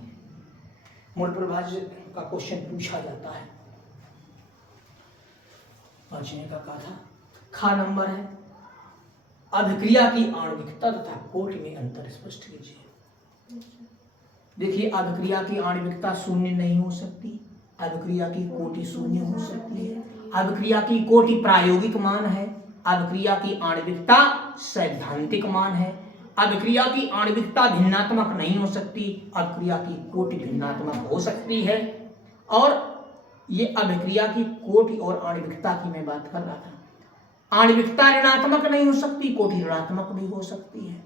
मोल प्रभाज का क्वेश्चन पूछा जाता है। पांचवें का था खा नंबर है। अभिक्रिया की आणविकता तथा कोटि में अंतर स्पष्ट कीजिए। देखिए अभिक्रिया की आणविकता शून्य नहीं हो सकती, अभिक्रिया की कोटि शून्य हो सकती है, अभिक्रिया की कोटि प्रायोगिक मान है, अभिक्रिया की आणविकता सैद्धांतिक मान है, अभिक्रिया की आणविकता भिन्नात्मक नहीं हो सकती, अभिक्रिया की कोटि भिन्नात्मक हो सकती है। और ये अभिक्रिया की कोटि और आणविकता की मैं बात कर रहा था। आणविकता ऋणात्मक नहीं हो सकती, कोटि ऋणात्मक भी हो सकती है।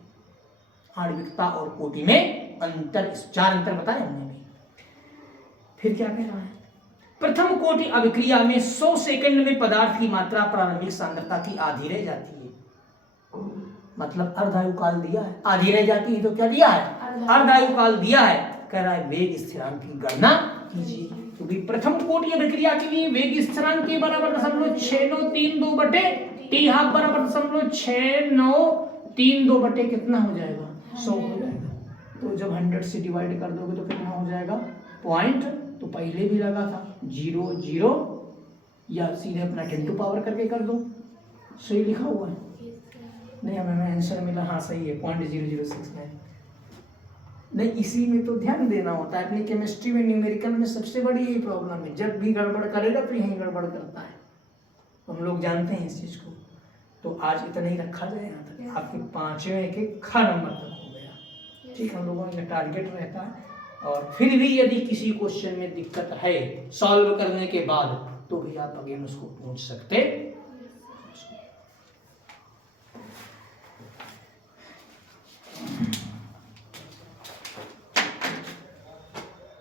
आणविकता और कोटि में अंतर, 4 अंतर बताए हमने भी। फिर क्या कह रहा है, प्रथम कोटि अभिक्रिया में 100 सेकंड में पदार्थ की मात्रा प्रारंभिक सांद्रता की आधी रह जाती है, मतलब अर्धायु काल दिया है, आधी रह जाती है तो क्या दिया है, अर्धायु काल दिया है। कह रहा है वेग स्थिरांक की गणना कीजिए, क्योंकि प्रथम कोटि अभिक्रिया के लिए वेग स्थिरांक के बराबर 0.6932 बटे टी हाफ बराबर 0.6932 बटे कितना हो जाएगा, 100 हो जाएगा। तो जब 100 से डिवाइड कर दोगे तो कितना हो जाएगा, पॉइंट, तो पहले भी लगा था 0 0, या सीधे अपना 10 टू पावर करके कर दो। सही लिखा हुआ है, नहीं हमें आंसर मिला, हाँ सही है 0.0069। नहीं इसी में तो ध्यान देना होता है, अपनी केमिस्ट्री में न्यूमेरिकल में सबसे बड़ी यही प्रॉब्लम है, जब भी गड़बड़ करेगा तो यही गड़बड़ करता है, हम लोग जानते हैं इस चीज़ को। तो आज इतना ही रखा जाए, यहाँ तक आपके 5वें के ख नंबर तक हो गया। ठीक, हम लोगों का टारगेट रहता है। और फिर भी यदि किसी क्वेश्चन में दिक्कत है सॉल्व करने के बाद, तो भी आप अगेन उसको पूछ सकते